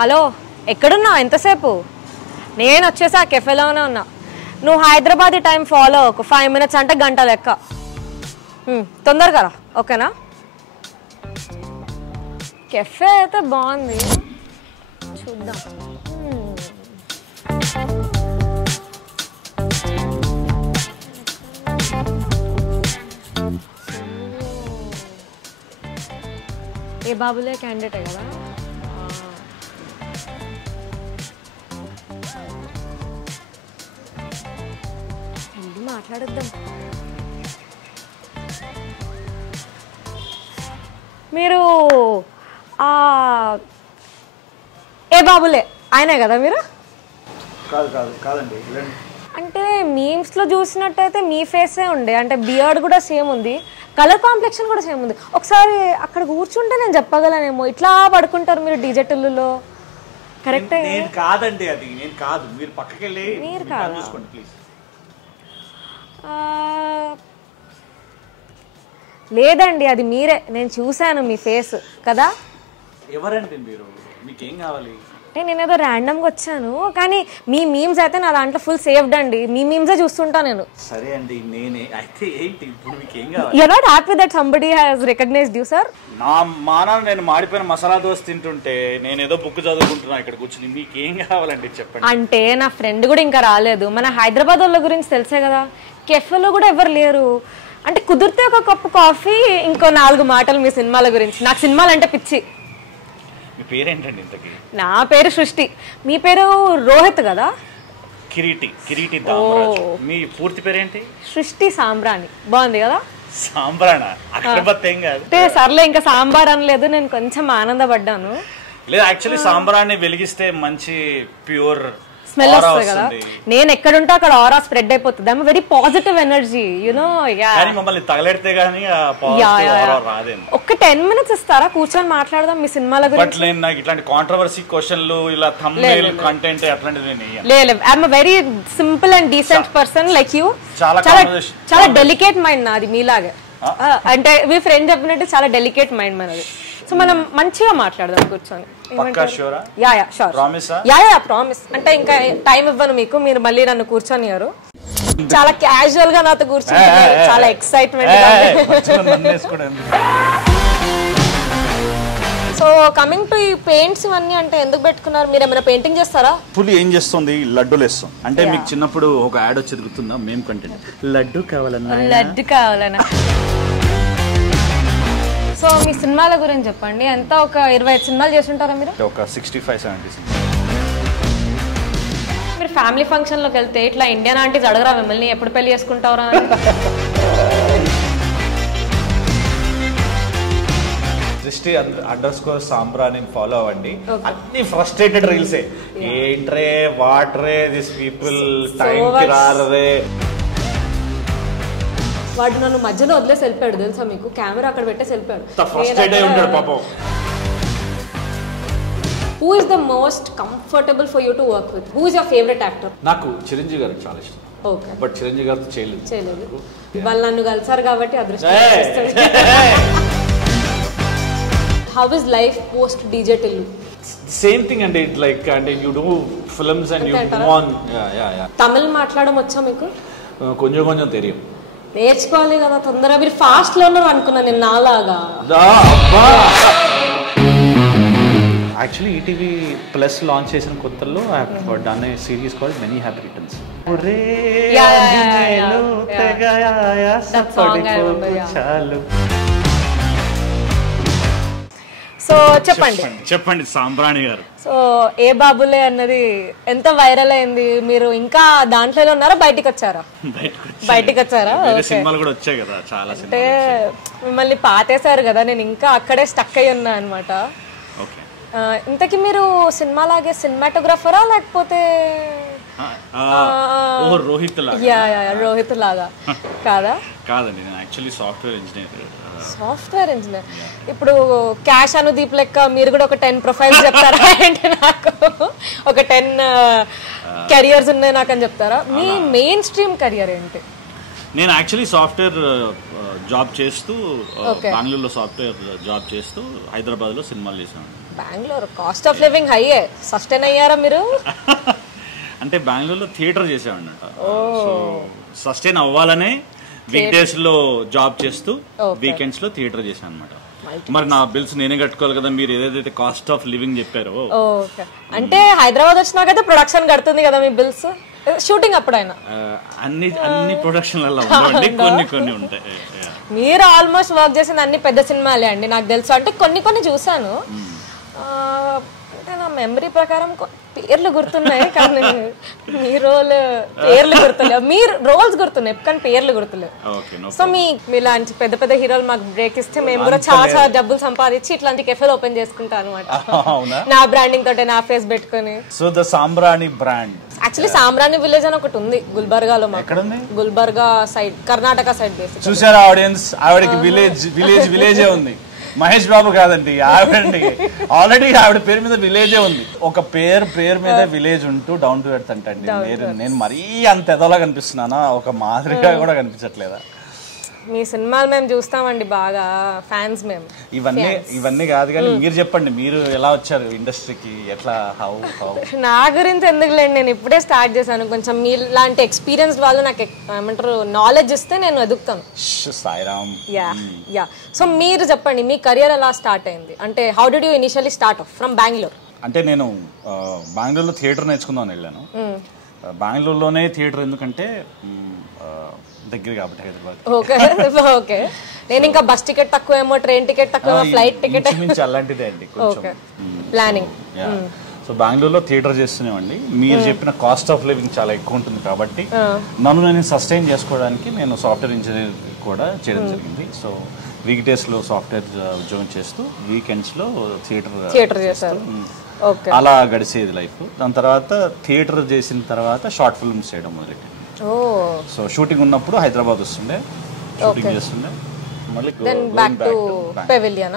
Hello, ఎక్కడున్నావు? ఎంతసేపు? నేను వచ్చేసా, కెఫేలోనే ఉన్నా. నువ్వు హైదరాబాద్ టైం ఫాలో ఒక 5 minutes అంటే గంట లెక్క. తొందరగా రా, ఓకేనా? కెఫే అయితే బాగుంది, చూద్దాం. ఏ బాబులే క్యాండిడేటే కదా. మాట్లాడద్దాం. మీరు ఏ బాబులే ఆయనే కదా మీరు? కాదండి. అంటే మీమ్స్లో చూసినట్టయితే మీ ఫేసే ఉండే, అంటే బియర్డ్ కూడా సేమ్ ఉంది, కలర్ కాంప్లెక్షన్ కూడా సేమ్ ఉంది. ఒకసారి అక్కడ కూర్చుంటే నేను చెప్పగలనేమో. ఇట్లా పడుకుంటారు మీరు డిజిటల్లో. కరెక్టే. నేను కాదండి, అది నేను కాదు. మీరు పక్కకి వెళ్ళి మీరు కాదు, చూసుకోండి ప్లీజ్. లేదండి, అది మీరే. నేను చూశాను మీ ఫేస్ కదా. ఎవరండి మీరు? మీకేం కావాలి? నేనేదో ర్యాండమ్గా వచ్చాను, కానీ మీ మీమ్స్ అయితే నా దాంట్లో ఫుల్ సేవ్డ్ అండి. మీ మీమ్సే చూస్తుంటా నేను. సరే అండి, నేనే అయితే ఏంటి ఇప్పుడు మీకేం కావాలి? You are not happy that somebody has recognised you sir? నా మానాన నేను మాడిపోయిన మసాలా దోశ తింటుంటే నేను ఏదో బుక్ చదువుకుంటున్నా ఇక్కడ కూర్చుని. మీకేం కావాలండి చెప్పండి. అంటే నా ఫ్రెండ్ కూడా ఇంకా రాలేదు. మన హైదరాబాద్ వాళ్ళ గురించి తెలిసే కదా, కెఫేలో కూడా ఎవరు లేరు. అంటే కుదిరితే ఒక కప్పు కాఫీ, ఇంకో 4 మాటలు మీ సినిమాల గురించి. నాకు సినిమాలు అంటే పిచ్చి. మీ పేరేంటండి ఇంతకి? నా పేరు సృష్టి. మీ పేరు రోహిత్ కదా? కిరీటి దామరాజు. మీ పూర్తి పేరేంటి? సృష్టి సాంబ్రాణి. బాగుంది కదా? సాంబ్రానా? అక్షరబత్ ఏం కాదు. అంటే సర్లే, ఇంకా సాంబార్ అనలేదు. నేను కొంచెం ఆనందపడ్డాను. లేదు, యాక్చువల్లీ సాంబ్రాన్ని వెలిగిస్తే మంచి ప్యూర్ స్మెల్ వస్తుంది కదా. నేను ఎక్కడుంటే అక్కడ ఆరా స్ప్రెడ్ అయిపోతుంది. I'm very positive energy, you know. మమ్మల్ని తగలెడితే గానీ ఒక 10 minutes ఇస్తారా? కూర్చొని మాట్లాడదాం మీ సినిమాల గురించి. నేను నాకు ఇట్లాంటి కాంట్రవర్సీ క్వశ్చన్లు, ఇలా థంబ్నెయిల్ కంటెంట్ అట్లాంటిది లేదు. I'm very simple and decent person like you. చాలా డెలికేట్ మైండ్ నాది, మీలాగే. అంటే మీ ఫ్రెండ్ చెప్పినట్టు చాలా డెలికేట్ మైండ్ మనది. సో మనం మంచిగా మాట్లాడదాం కూర్చొని. ప్రామిస్. అంటే ఇంకా టైం ఇవ్వను మీకు, మీరు మళ్ళీ నన్ను కూర్చొనియారు. చాలా క్యాజువల్ గా నాతో కూర్చొని, చాలా ఎక్సైట్మెంట్. సో కమింగ్ టు ఈ పెయింట్స్ ఇవన్నీ అంటే ఎందుకు పెట్టుకున్నారు? మీరు ఏమైనా పెయింటింగ్ చేస్తారా? పులి ఏం చేస్తుంది? లడ్డూలు వేస్తాం. అంటే మీకు చిన్నప్పుడు ఒక యాడ్ వచ్చి గుర్తుందా? మేము కంటెంట్ లడ్డు కావాలన్నా. సో మీ సినిమాల గురించి చెప్పండి. ఎంత ఒక 25 సినిమాలు చేస్తుంటారా మీరు? ఒక 65-70. మీరు ఫ్యామిలీ ఫంక్షన్ లోకి వెళ్తే ఇట్లా ఇండియన్ ఆంటీస్ అడగరా మిమ్మల్ని ఎప్పుడు పెళ్లి చేసుకుంటారా అని? సృష్టి _ సాంబ్రాని ఫాలో అవ్వండి. అన్ని ఫ్రస్ట్రేటెడ్ రీల్సే. ఏంట్రే వాట్రే దిస్ పీపుల్ టైం కి రారే. వాడు నన్ను మధ్యలో వదిలేసి వెళ్ళిపోయాడు తెలుసా మీకు? కెమెరా అక్కడ పెట్టేసి వెళ్ళిపోయాడు. Who is the most comfortable for you to work with? Who is your favorite actor? నాకు చిరంజీవి గారు చాలా ఇష్టం. ఓకే, బట్ చిరంజీవి గారితో చేయలేదు. వాళ్ళు నన్ను కలిసారు కాబట్టి అదృష్టం. How is life post DJ Tillu? Same thing and it like and you do films and you move on. Yeah. Tamil మాట్లాడడం వచ్చా మీకు? కొంచెం తెలియదు. నేర్చుకోవాలి కదా తొందరగా. మీరు ఫాస్ట్ లో ఉన్నారు అనుకున్నా నేను నాలాగా. యాక్చువల్లీ ఈటీవీ ప్లస్ లాంచ్ చేసిన కొత్తలో done a series called many happy returns. So చెప్పండి సాంబ్రాణి గారు. సో ఏ బాబులే అన్నది ఎంత వైరల్ అయింది? మీరు ఇంకా దాంట్లోనే ఉన్నారా? బయటికి వచ్చారా? సినిమాలు కూడా వచ్చాయి కదా చాలా. అంటే మిమ్మల్ని పాతేశారు కదా, నేను ఇంకా అక్కడే స్టక్ అయి ఉన్నా అనమాట. ఇంతకీ మీరు సినిమాలాగే సినిమాటోగ్రాఫరా లేకపోతే రోహిత్ లాగా కాదా? కాదండి, నేను యాక్చువల్లీ సాఫ్ట్వేర్ ఇంజనీర్. ఇప్పుడు క్యాష్ అనుదీప్ లెక్క మీరు కూడా ఒక 10 ప్రొఫైల్స్ చెప్తారా? అంటే నాకు ఒక 10 కెరియర్స్ ఉన్నాయి నాకు అని చెప్తారా? మీ మెయిన్ స్ట్రీమ్ కెరియర్ ఏంటి? నేను యాక్చువల్లీ సాఫ్ట్వేర్ జాబ్ చేస్తూ బెంగళూరులో సాఫ్ట్వేర్ జాబ్ చేస్తూ హైదరాబాద్ లో సినిమాలు చేశాను. బెంగళూరు కాస్ట్ ఆఫ్ లివింగ్ హైయే, సస్టైన్ అయ్యారా మీరు? అంటే బెంగళూరులో థియేటర్ చేసామన్నమాట. సో సస్టైన్ అవ్వాలనే వీక్ డేస్ లో జాబ్ చేస్తూ వీకెండ్స్ లో థియేటర్ చేశాను అనమాట. మరి నా బిల్స్ నేనే కట్టుకోవాలి కదా, మీరు ఏదైతే కాస్ట్ ఆఫ్ లివింగ్ చెప్పారో. అంటే హైదరాబాద్ వచ్చినాకైతే ప్రొడక్షన్ కడుతుంది కదా మీ బిల్స్, షూటింగ్ అప్పుడైనా? అన్ని ప్రొడక్షన్లలో ఉండండి, కొన్ని ఉంటాయి. మీరు ఆల్మోస్ట్ వర్క్ చేసిన అన్ని పెద్ద సినిమాలే అండి నాకు తెలుసు. అంటే కొన్ని చూసాను, అంటే నా మెమరీ ప్రకారం పేర్లు గుర్తున్నాయి కానీ మీ రోల్ పేర్లు గుర్తులేవు, మీరు రోల్స్ గుర్తున్నాయి కానీ పేర్లు గుర్తులేవు. సో మీలాంటి పెద్ద పెద్ద హీరోలు మాకు బ్రేక్ ఇస్తే మేము కూడా చాలా డబ్బులు సంపాదించి ఇట్లాంటి కెఫేలు ఓపెన్ చేసుకుంటాం అనమాట, నా బ్రాండింగ్ తోటే నా ఫేస్ పెట్టుకుని. So the Sambrani brand. Actually Sambrani village అని ఒకటి ఉంది గుల్బర్గాలో. Gulbarga side, Karnataka side basic. చూసారా ఆడియన్స్, ఆవిడకి విలేజే ఉంది. మహేష్ బాబు కాదండి, ఆవిడండి. ఆల్రెడీ ఆవిడ పేరు మీద విలేజే ఉంది. ఒక పేరు మీద విలేజ్ ఉంటూ డౌన్ టు ఎర్త్ అంటండి. నేను మరీ అంత ఎదలా కనిపిస్తున్నానా? ఒక మాదిరిగా కూడా కనిపించట్లేదా? మీ సినిమాలు మేము చూస్తామండి, బాగా ఫ్యాన్స్ మేము. ఇవన్నీ కాదు కానీ మీరు చెప్పండి, మీరు ఎలా వచ్చారు ఇండస్ట్రీకి, ఎట్లా హౌ? నా గురించి ఎందుకులేండి, నేను ఇప్పుడే స్టార్ట్ చేశాను. కొంచెం మీ లాంటి ఎక్స్పీరియన్స్ వాళ్ళు నాకు ఏమంటారు నాలెడ్జ్ ఇస్తే నేను ఎదుగుతాను. సాయిరామ్. యా సో మీరు చెప్పండి, మీ కెరియర్ ఎలా స్టార్ట్ అయింది? అంటే how did you initially start of from Bengaluru? అంటే నేను బెంగళూరులో థియేటర్ నేర్చుకుందామని వెళ్ళాను. బెంగళూరులోనే థియేటర్ ఎందుకంటే దగ్గర కాబట్టి హైదరాబాద్. ఓకే నేను ఇంకా బస్ టికెట్ తక్కువేమో, ట్రైన్ టికెట్ తక్కువ, ఫ్లైట్ టికెట్ అలాంటిదే అండి ప్లానింగ్. సో బెంగళూరులో థియేటర్ చేస్తున్నామండి. మీరు చెప్పిన కాస్ట్ ఆఫ్ లివింగ్ చాలా ఎక్కువ ఉంటుంది కాబట్టి నన్ను నేను సస్టైన్ చేసుకోవడానికి నేను సాఫ్ట్వేర్ ఇంజనీర్ కూడా చేయడం జరిగింది. సో వీక్ డేస్ లో సాఫ్ట్వేర్ ఉద్యోగం చేస్తూ వీకెండ్స్ లో థియేటర్ చేశారు. అలా గడిచేది లైఫ్. దాని తర్వాత థియేటర్ చేసిన తర్వాత షార్ట్ ఫిల్మ్స్ చేయడం మొదలెట్టింది. సో షూటింగ్ ఉన్నప్పుడు హైదరాబాద్ వస్తుండే, షూటింగ్ చేస్తుండే, మళ్ళీ బ్యాక్ టు పెవిలియన్.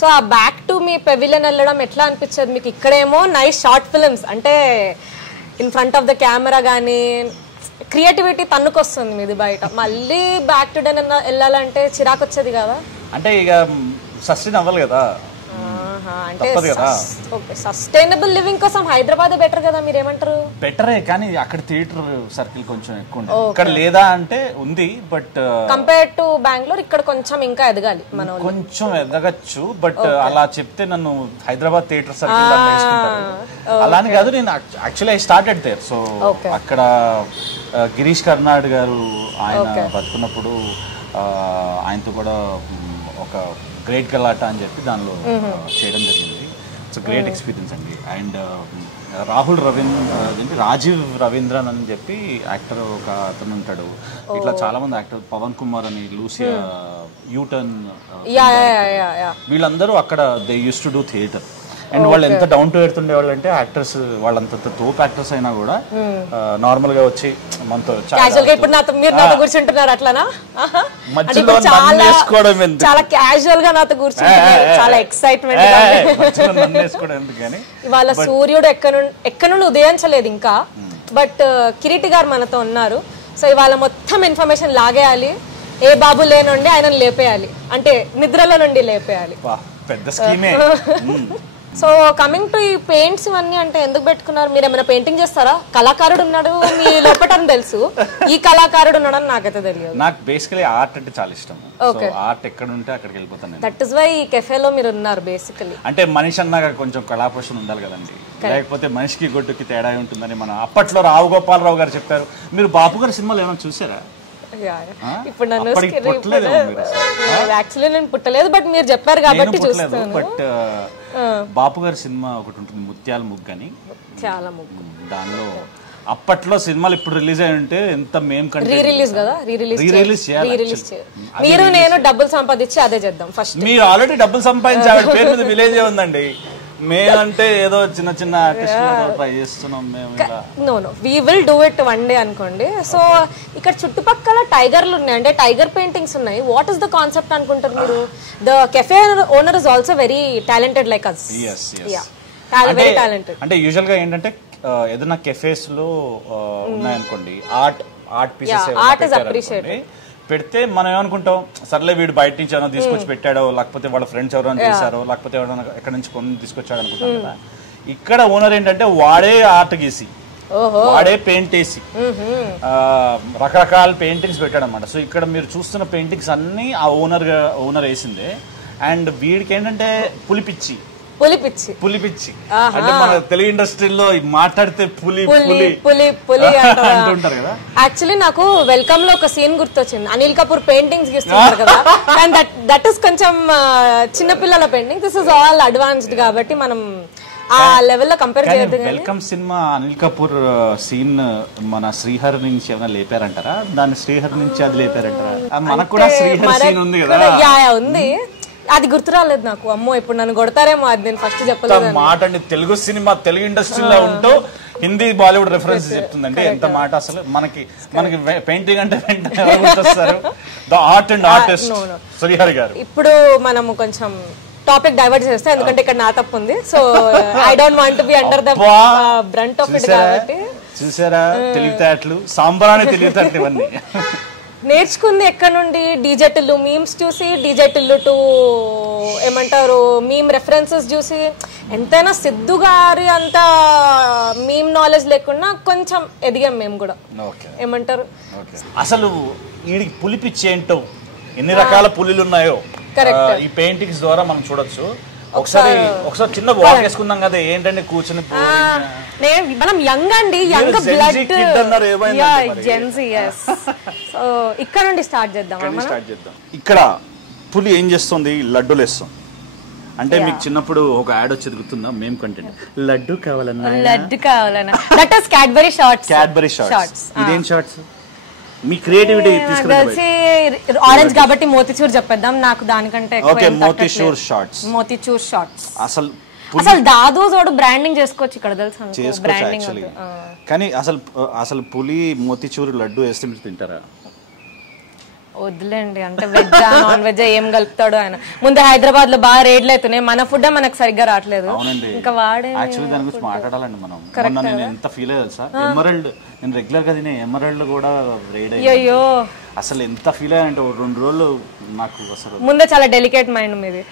సో ఆ బ్యాక్ టు మీ పెవిలియన్ వెళ్ళడం ఎట్లా అనిపించేది మీకు? ఇక్కడేమో నైస్ షార్ట్ ఫిల్మ్స్, అంటే in front of the camera కానీ క్రియేటివిటీ తన్నుకొస్తుంది మీది బయట. మళ్ళీ బ్యాక్ టు డెన్ వెళ్ళాలంటే చిరాకు వచ్చేది కదా? అంటే ఇక సస్టైన్ అవ్వాలి కదా. అంటే సస్టైనబుల్ లివింగ్ కోసం హైదరాబాద్ బెటర్ కదా, మీరేమంటారు? బెటరే కానీ అక్కడ థియేటర్ సర్కిల్ కొంచెం ఎక్కువ ఉంది, ఇక్కడ లేదా అంటే ఉంది. బట్ కంపేర్ టు బెంగళూరు ఇక్కడ కొంచెం ఇంకా ఎదగాలి, మనం కొంచెం ఎదగచ్చు. బట్ అలా చెప్తే నన్ను హైదరాబాద్ థియేటర్ సర్కిల్ అలానే కాదు. నేను actually I started there. So అక్కడ గిరీష్ కర్నాడ్ గారు ఆయన బతుకున్నప్పుడు ఆయనతో కూడా ఒక గ్రేట్ గలాటా అని చెప్పి దానిలో చేయడం జరిగింది. ఇట్స్ గ్రేట్ ఎక్స్పీరియన్స్ అండి. అండ్ రాజీవ్ రవీంద్రన్ అని చెప్పి యాక్టర్ ఒక అతను ఉంటాడు. ఇట్లా చాలా మంది యాక్టర్, పవన్ కుమార్ అని, లూసియా, యూటర్న్, వీళ్ళందరూ అక్కడ they use to do theatre. And వాళ్ళు ఎంత డౌన్ టు ఎర్త్ ఉండేవాళ్ళు అంటే యాక్టర్స్ వాళ్ళంత తోపు యాక్టర్స్ అయినా కూడా నార్మల్ గా వచ్చి మనతో చాలా క్యాజువల్ గా నాతో కూర్చుంటున్నారు, చాలా ఎక్సైట్మెంట్. ఇవాళ సూర్యుడు ఎక్కడ నుండి ఉదయించలేదు ఇంకా, బట్ కిరీటి గారు మనతో ఉన్నారు. సో ఇవాళ మొత్తం ఇన్ఫర్మేషన్ లాగేయాలి, ఏ బాబు లేనుండి ఆయనను లేపేయాలి, అంటే నిద్రలో నుండి లేపేయాలి. పెద్ద స్కీమే. సో కమింగ్ టు ఈ పెయింట్స్ ఇవన్నీ అంటే ఎందుకు పెట్టుకున్నారు? మీరు ఏమైనా పెయింటింగ్ చేస్తారా? కళాకారుడు ఉన్నాడు మీ లోపటని తెలుసు, ఈ కళాకారుడు ఉన్నాడని నాకైతే తెలియదు. నాకు బేసికలీ ఆర్ట్ అంటే చాలా ఇష్టం. ఆర్ట్ ఎక్కడ ఉంటే అక్కడికి వెళ్ళిపోతాను. దట్ ఇస్ వై ఈ కెఫేలో మీరు ఉన్నారు బేసికలీ. అంటే మనిషి అన్నాక కొంచెం కళాపోషణ ఉండాలి కదండి, లేకపోతే మనిషికి గొడ్డుకి తేడా ఉంటుందని మన అప్పట్లో రావు గోపాలరావు గారు చెప్పారు. మీరు బాపు గారి సినిమాలు ఏమైనా చూసారా? ఇప్పుడు నన్ను యాక్చువల్లీ నేను పుట్టలేదు, బట్ మీరు చెప్పారు కాబట్టి చూస్తాను. బట్ బాపు గారి సినిమా ఒకటి ఉంటుంది, ముత్యాల ముగ్గు అని. చాలా ముగ్గు. దానిలో అప్పట్లో సినిమాలు ఇప్పుడు రిలీజ్ అయి ఉంటే ఎంత మేము రిలీజ్ కదా, రిలీజ్ మీరు నేను డబ్బులు సంపాదించి అదే చేద్దాం ఫస్ట్. మీరు ఆల్రెడీ డబ్బులు సంపాదించి ఆవిడ పేరు మీద విలేజే ఉందండి. మేమంటే ఏదో చిన్న చిన్న ట్రై చేస్తున్నాం మేము. No we will do it one day అనుకోండి. సో ఇక్కడ చుట్టుపక్కల టైగర్లు ఉన్నాయి, అంటే టైగర్ పెయింటింగ్స్ ఉన్నాయి. వాట్ ఈస్ ద కాన్సెప్ట్ అనుకుంటారు మీరు? The cafe owner is also very talented like us. అంటే యూజువల్ గా ఏంటంటే ఏదైనా కెఫేస్ లో ఉన్నాయనుకోండి, ఆర్ట్ పీసెస్ పెడితే మనం ఏమనుకుంటాం, సర్లే వీడు బయట నుంచి ఏమైనా తీసుకొచ్చి పెట్టాడో, లేకపోతే వాళ్ళ ఫ్రెండ్స్ ఎవరైనా చేశారో, లేకపోతే ఎవరైనా ఎక్కడి నుంచి కొన్ని తీసుకొచ్చాడు అనుకుంటాం కదా. ఇక్కడ ఓనర్ ఏంటంటే వాడే ఆర్ట్ గీసి, వాడే పెయింట్ వేసి రకరకాల పెయింటింగ్స్ పెట్టాడు అనమాట. సో ఇక్కడ మీరు చూస్తున్న పెయింటింగ్స్ అన్ని ఆ ఓనర్ వేసిందే. అండ్ వీడికి ఏంటంటే పులిపిచ్చి అంటే మన తెలుగు ఇండస్ట్రీలో మాట్లాడితే పులి అంటుంటారు కదా. యాక్చువల్లీ నాకు వెల్కమ్ లో ఒక సీన్ గుర్తొచ్చింది, అనిల్ కపూర్ పెయింటింగ్స్ గీస్తున్నారు కదా, అండ్ దట్ ఈస్ కొంచెం చిన్నపిల్లల painting, this is all advanced కాబట్టి మనం ఆ లెవెల్లో కంపేర్ చేయొద్దు. Welcome cinema Anil Kapoor scene మన శ్రీహర్ నుంచి ఏమైనా లేపారంటారా? దాన్ని శ్రీహర్ నుంచి అది లేపారంటారా? మనకు కూడా శ్రీహర్ సీన్ ఉంది కదా, ఉంది, అది గుర్తు రాలేదు నాకు. అమ్మో ఇప్పుడు నన్ను కొడతారేమో, అది నేను ఫస్ట్ చెప్పలేదు మాట అండి. తెలుగు సినిమా తెలుగు ఇండస్ట్రీలో ఉంటూ హిందీ బాలీవుడ్ రెఫరెన్స్ చెప్తుందండి, ఎంత మాట. అసలు మనకి పెయింటింగ్ అంటే the art and artist Srihari గారు. ఇప్పుడు మనము కొంచెం టాపిక్ డైవర్ట్ చేస్తే, ఎందుకంటే ఇక్కడ నా తప్పు ఉంది. So I don't want to be under the brunt of it కాబట్టి. చూసారా తెలివితేటలు, సాంబ్రాణి తెలివితేటలు ఇవన్నీ నేర్చుకుంది ఎక్కడ నుండి? డీజెటిల్లు మీమ్స్ చూసి, డీజెటిల్లు టు ఏమంటారు మీమ్ రెఫరెన్సెస్ చూసి. ఎంతైనా సిద్ధు గారి అంత మీమ్ నాలెడ్జ్ లేకుండా కొంచెం ఎదిగాం మేము కూడా. ఏమంటారు అసలు వీడికి పులిపిచ్చి ఏంటో, ఎన్ని రకాల పులిలు ఉన్నాయో ఈ పెయింటింగ్స్ ద్వారా మనం చూడొచ్చు. ఒకసారి చిన్న వాక్ వేసుకుందాం కదా. ఏంటంటే కూర్చొని మనం యంగ్ అండి, యంగ్ బ్లడ్ జెన్జీ. సో ఇక్కడ నుండి స్టార్ట్ చేద్దాం. ఇక్కడ పులి ఏం చేస్తుంది? లడ్డూలు వేస్తాం. అంటే మీకు చిన్నప్పుడు ఒక యాడ్ వచ్చేది గుర్తుందా? మేము కంటెంట్ లడ్డు కావాలన్నా దట్ ఇస్ క్యాడ్బరీ షార్ట్స్. ఇదేం షార్ట్స్? మీ క్రియేటివిటీ తీసుకురండి. ఆరెంజ్ కాబట్టి మోతిచూర్ చెప్పేద్దాం. నాకు దానికంటే మోతిచూర్ షార్ట్స్. అసలు దాదు చోడు బ్రాండింగ్ చేసుకోవచ్చు ఇక్కడ, తెలుసు బ్రాండింగ్. కానీ అసలు పులి మోతిచూర్ లడ్డు వేస్తే మీరు తింటారా? వద్దులేండి, అంటే వెజ్ నాన్ వెజ్ ఏం కలుపుతాడు ఆయన. ముందు హైదరాబాద్ లో బాగా రేట్లు అవుతున్నాయి, మన ఫుడ్ మనకు సరిగ్గా రావట్లేదు. ఇంకా వాడే యాక్చువల్లీ దాని గురించి మాట్లాడాలండి మనం. మొన్న నేను ఎంత ఫీల్ అయ్యాను సార్, ఎమరల్డ్ నేను రెగ్యులర్ గా తినే ఎమరల్డ్ కూడా రేడ్ అయ్యో. అసలు ఎంత ఫీల్ అయ్యానంటే 2 రోజులు నాకు అసలు. ముందే చాలా డెలికేట్ మైండ్ మీది.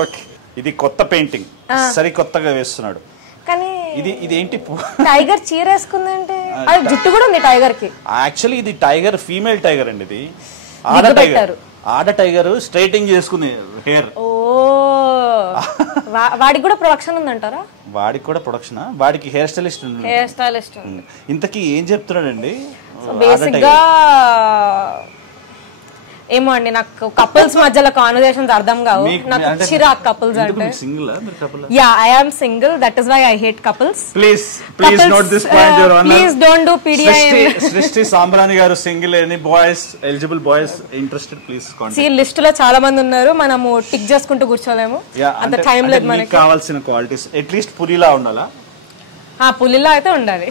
ఓకే, ఇది కొత్త పెయింటింగ్, సరి కొత్తగా వేస్తున్నాడు. కానీ ఇది ఏంటి? టైగర్ చీర వేసుకుందంటే అది జుట్టు కూడా ఉంది టైగర్ కి. యాక్చువల్లీ ఇది టైగర్, ఫీమేల్ టైగర్ అండి. ఇది ఆడ టైగర్ స్ట్రైటింగ్ చేసుకుంది హెయిర్. ఓ, వాడికి కూడా ప్రొడక్షన్ ఉందంటారా? వాడికి కూడా ప్రొడక్షన్, వాడికి హెయిర్ స్టైలిస్ట్ ఉంది. ఇంతకీ ఏం చెప్తున్నాడండి? బేసిక్ గా ఏమో అండి, నాకు కపుల్స్ మధ్యలో కాన్వర్సేషన్స్ అర్థం కావు. నాకు చిరాకు కపుల్స్ అంటే. Yeah, I am single, that is why I hate couples. Please note this point your honour. Please don't do PDIM. Srishti Sambrani garu single. Any boys, eligible boys interested please contact. ఈ list లో చాలా మంది ఉన్నారు, మనము టిక్ చేసుకుంటూ కూర్చోలేము, అంత time లేదు మనకి. కావాల్సిన క్వాలిటీస్ అట్లీస్ట్ పులిలా ఉండాలా? పులిలా అయితే ఉండాలి.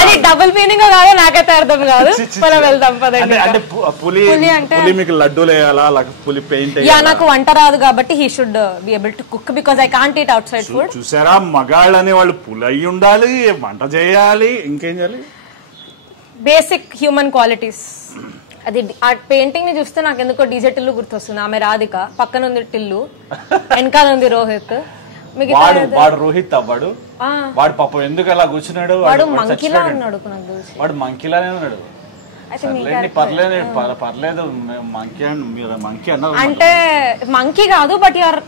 అది డబుల్ మీనింగ్ కాదు, నాకైతే అర్థం కాదు. మనం వెళ్దాం పదండి. అంటే పులి అంటే మీకు లడ్డూలు వేయాలా, పులి పెయింట్? యా, నాకు వంట రాదు కాబట్టి he should be able to cook because I can't eat out side food. చూసారా, మగాళ్ళు అనే వాళ్ళు పులి అయి ఉండాలి, వంట చేయాలి, ఇంకేం చేయాలి? Basic human qualities. అది ఆ పెయింటింగ్ ని చూస్తే నాకు ఎందుకో డీజే టిల్లు గుర్తొస్తుంది. ఆమె రాధిక, పక్కన ఉంది టిల్లు, వెనకాల ఉంది రోహిత్. వాడు రోహిత్ అవ్వాడు. వాడు పాపం ఎందుకు అలా కూర్చున్నాడు? వాడు మంకీలా ఉన్నాడు, వాడు మంకీలానే ఉన్నాడు. పర్లేదు, మంకీ అన్నారు అంటే మంకీ కాదు, బట్ యువర్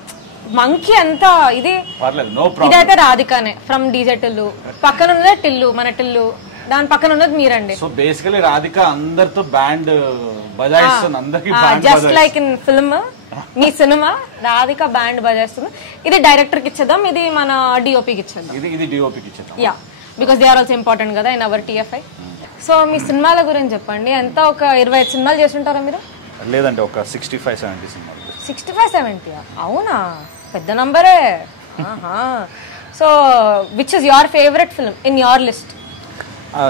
మంకీ అంతా ఇది పర్లేదు, నో ప్రాబ్లం. ఇదైతే రాధికానే ఫ్రమ్ డీజే టిల్లు. పక్కన ఉన్నదే టిల్లు, మన టిల్లు, దాని పక్కన ఉన్నది మీరండి. సో బేసికలీ రాధిక అందరితో బ్యాండ్ బజాయిస్తుంది, అందరికి జస్ట్ లైక్ ఇన్ ఫిల్మ్. మీ సినిమా రాధిక బ్యాండ్ బజాయిస్తుంది. ఇది డైరెక్టర్ కి ఇచ్చేద్దాం, ఇది మన డిఓపికి ఇచ్చేద్దాం. ఇది డిఓపికి ఇచ్చేద్దాం. Yeah, because they are also important కదా ఇన్ అవర్ టిఎఫ్ఐ. సో మీ సినిమాల గురించి చెప్పండి. ఎంత ఒక 25 సినిమాలు చేస్తుంటారా మీరు? లేదండి, ఒక 65-70 సినిమాలు. 65-70? అవునా, పెద్ద నంబరే. So which is your favourite film in your list?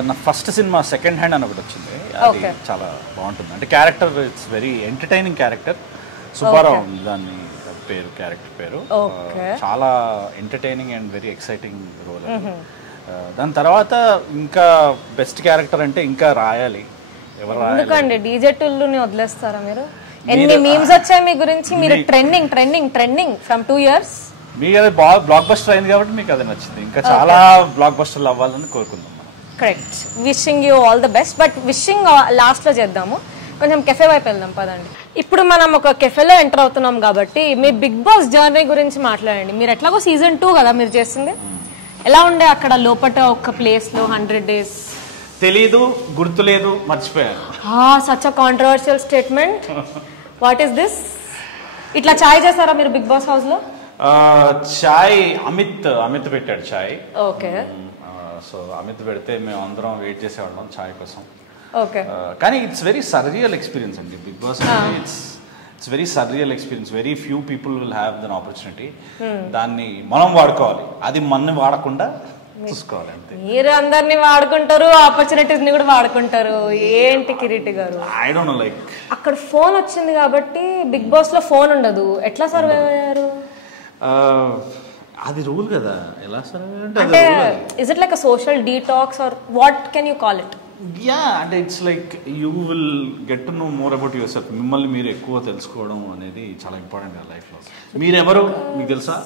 నా ఫస్ట్ సినిమా సెకండ్ హ్యాండ్ అని ఒకటి వచ్చింది, అది చాలా బాగుంటుంది. అంటే character it's very entertaining character. Subbarao దాన్ని పేరు, క్యారెక్టర్ పేరు. చాలా entertaining and very exciting role. దాని తర్వాత ఇంకా బెస్ట్ క్యారెక్టర్ అంటే ఇంకా రాయాలి. ఎవరు ఎందుకండి డీజే టుల్లుని వదిలేస్తారా మీరు? ఎన్ని మీమ్స్ వచ్చాయి మీ గురించి, మీరు trending trending trending from 2 years. మీకు అది బ్లాక్ బస్టర్ అయింది కాబట్టి మీకు అది నచ్చింది. ఇంకా చాలా బ్లాక్ బస్టర్లు అవ్వాలని కోరుకుందాం. Correct. Wishing you all the best. But wishing లాస్ట్లో చేద్దాము, కొంచెం కెఫే వైపు వెళ్దాం పదండి. ఇప్పుడు మనం ఒక కెఫేలో ఎంటర్ అవుతున్నాం కాబట్టి మీ బిగ్ బాస్ జర్నీ గురించి మాట్లాడండి. మీరు ఎట్లాగో season 2 కదా మీరు చేసింది, ఎలా ఉండే అక్కడ లోపల ఒక ప్లేస్లో 100 days? తెలీదు, గుర్తులేదు, మర్చిపోయాను. Such a controversial statement. What is this? ఇట్లా చాయ్ చేస్తారా మీరు బిగ్ బాస్ హౌస్ లో? చాయ్ అమిత్ పెట్టాడు చాయ్. ఓకే. సో అమిత్ పెడితే మేము అందరం వెయిట్ చేసేవాళ్ళం చాయ్ కోసం. ఓకే. కానీ ఇట్స్ వెరీ సర్రియల్ ఎక్స్పీరియన్స్ అండి big boss. It's very surreal experience. Very few people will have than opportunity. దాన్ని మనం వాడుకోవాలి, అది మన వాడకుండా చూసుకోవాలి అంతే. మీరు అందరినీ వాడుకుంటారు, ఆపర్చునిటీస్ ని కూడా వాడుకుంటారు. ఏంటి కిరీటి గారు? ఐ డోంట్ నో, లైక్ అక్కడ ఫోన్ వచ్చింది కాబట్టి బిగ్ బాస్ లో ఫోన్ ఉండదు, ఎట్లా సర్వైవ్ అయ్యారు? అది రూల్ కదా, ఎలా సర్వైవ్ అంటే is it like a social detox or what can you call it? Yeah, అంటే it's like you will get to know more about yourself. మిమ్మల్ని మీరు ఎక్కువ తెలుసుకోవడం అనేది చాలా ఇంపార్టెంట్ కదా లైఫ్లో. మీరెవరు మీకు తెలుసా?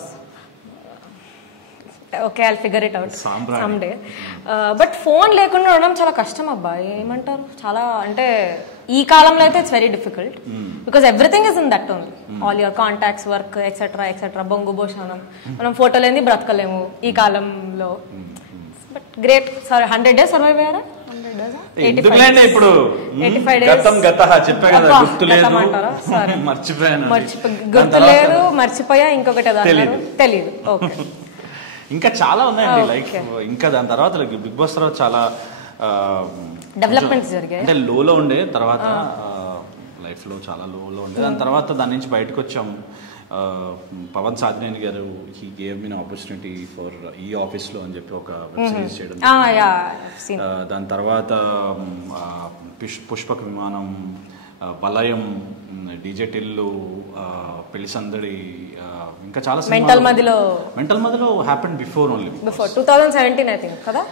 Okay, I'll figure it out some day. But phone లేకుండా ఉండడం చాలా కష్టం అబ్బా, ఏమంటారు? చాలా అంటే ఈ కాలంలో అయితే it's very difficult because everything is in that only. All your contacts, work etcetera etcetera. బొంగు భోషణం, మనం ఫోటోలు ఏంది బ్రతకలేము ఈ కాలంలో. But great. Sorry, 100 days survive అయ్యారా? 100 days? 85 days. ఇప్పుడు 85 days గుర్తులేదు, మర్చిపోయా, ఇంకొకటి తెలియదు. ఓకే. ఇంకా చాలా ఉన్నాయండి లైఫ్. ఇంకా దాని తర్వాత బిగ్ బాస్ తర్వాత చాలా డెవలప్మెంట్స్ జరిగాయి. అంటే లోలో ఉండే తర్వాత లైఫ్ లో చాలా లోలో ఉండే, దాని తర్వాత దాని నుంచి బయటకు వచ్చాము. పవన్ సాధినేని గారు he gave me opportunity for ఈ ఆఫీస్ లో అని చెప్పి ఒక వెబ్ సిరీస్ చేయడం. దాని తర్వాత పుష్పక విమానం, బలయం, డీజే టిల్లు, పెళ్లి సందడి, ఇంకా చాలా మెంటల్ మదిలో హ్యాపెండ్ బిఫోర్ 2017 ఐ థింక్ కదా.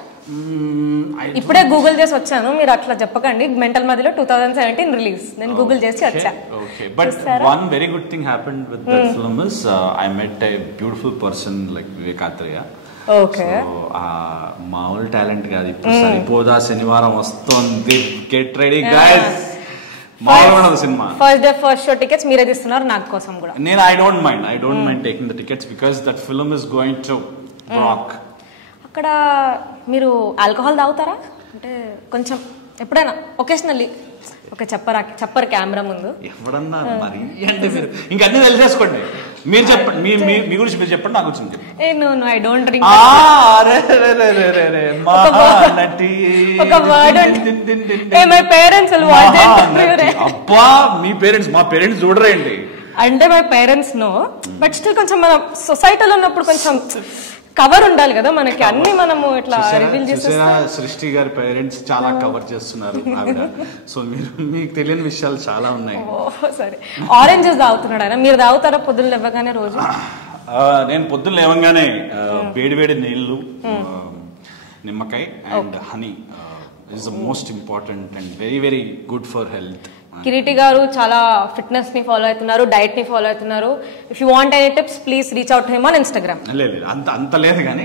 ఇప్పుడే గూగుల్ చేసి వచ్చాను, మీరు అట్లా చెప్పకండి. మెంటల్ మదిలో 2017 రిలీజ్, నేను గూగుల్ చేసి వచ్చా. Okay, but one very good thing happened with that film is I met a beautiful person like Vivek Athreya. Okay. మామూలు టాలెంట్ కాదు. ఇప్పుడు సరిపోదా శనివారం వస్తుంది, get ready guys. Cinema first day first show tickets మీరే తీస్తున్నారు నాకు కోసం కూడా. నేను I don't mind taking the tickets because that film is going to rock. అక్కడ మీరు ఆల్కహాల్ తాగుతారా? అంటే కొంచెం ఎప్పుడైనా ఒకేషనల్లీ. ఓకే, చెప్పరు కెమెరా ముందు. ఎవడన్నా మరి అంటే మీరు ఇంకా అన్ని తెలిసేసుకోండి. మీరు చెప్పండి, మీ గురించి మీరు చెప్పండి, నాకు గురించి చెప్పండి. I don't drink. My parents will watch it. అబ్బా, మీ పేరెంట్స్ మా పేరెంట్స్ చూడరేంటి? అంటే my parents no, but still కొంచెం మన సొసైటీలో ఉన్నప్పుడు కొంచెం కవర్ ఉండాలి కదా మనకి. అన్ని మనము ఇట్లా రివీల్ చేసేస్తాం. సృష్టి గారి పేరెంట్స్ చాలా కవర్ చేస్తున్నారు. సో మీకు తెలియని విషయాలు చాలా ఉన్నాయి. సరే, ఆరెంజెస్ తాగుతున్నాడు ఆయన. మీరు తాగుతారా పొద్దున్న లేవగానే రోజు? నేను పొద్దున్న లేవగానే వేడి నీళ్లు, నిమ్మకాయ and honey is the most important and very very good for health. Kiriti garu చాలా ఫిట్నెస్ ని ఫాలో అవుతున్నారు, డైట్ ని ఫాలో అవుతున్నారు. If you want any tips please reach out him on Instagram. లేదు అంత లేదు కానీ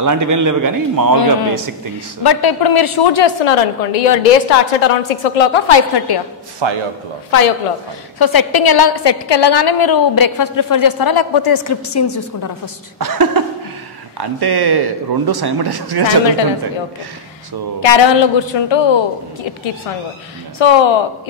అలాంటివి ఏం లేవు కానీ మామూలుగా బేసిక్ థింగ్స్. బట్ ఇప్పుడు మీరు షూట్ చేస్తున్నారు అనుకోండి, your day starts at around 6 o'clock 5:30? 5 o'clock. So సెట్కి వెళ్ళగానే మీరు బ్రేక్ఫాస్ట్ ప్రిఫర్ చేస్తారా లేకపోతే స్క్రిప్ట్ సీన్స్ చూసుకుంటారా ఫస్ట్? అంటే రెండు సైమల్టేనియస్గా. ఓకే. సో క్యారవాన్ లో కూర్చుంటూ it keeps on going. So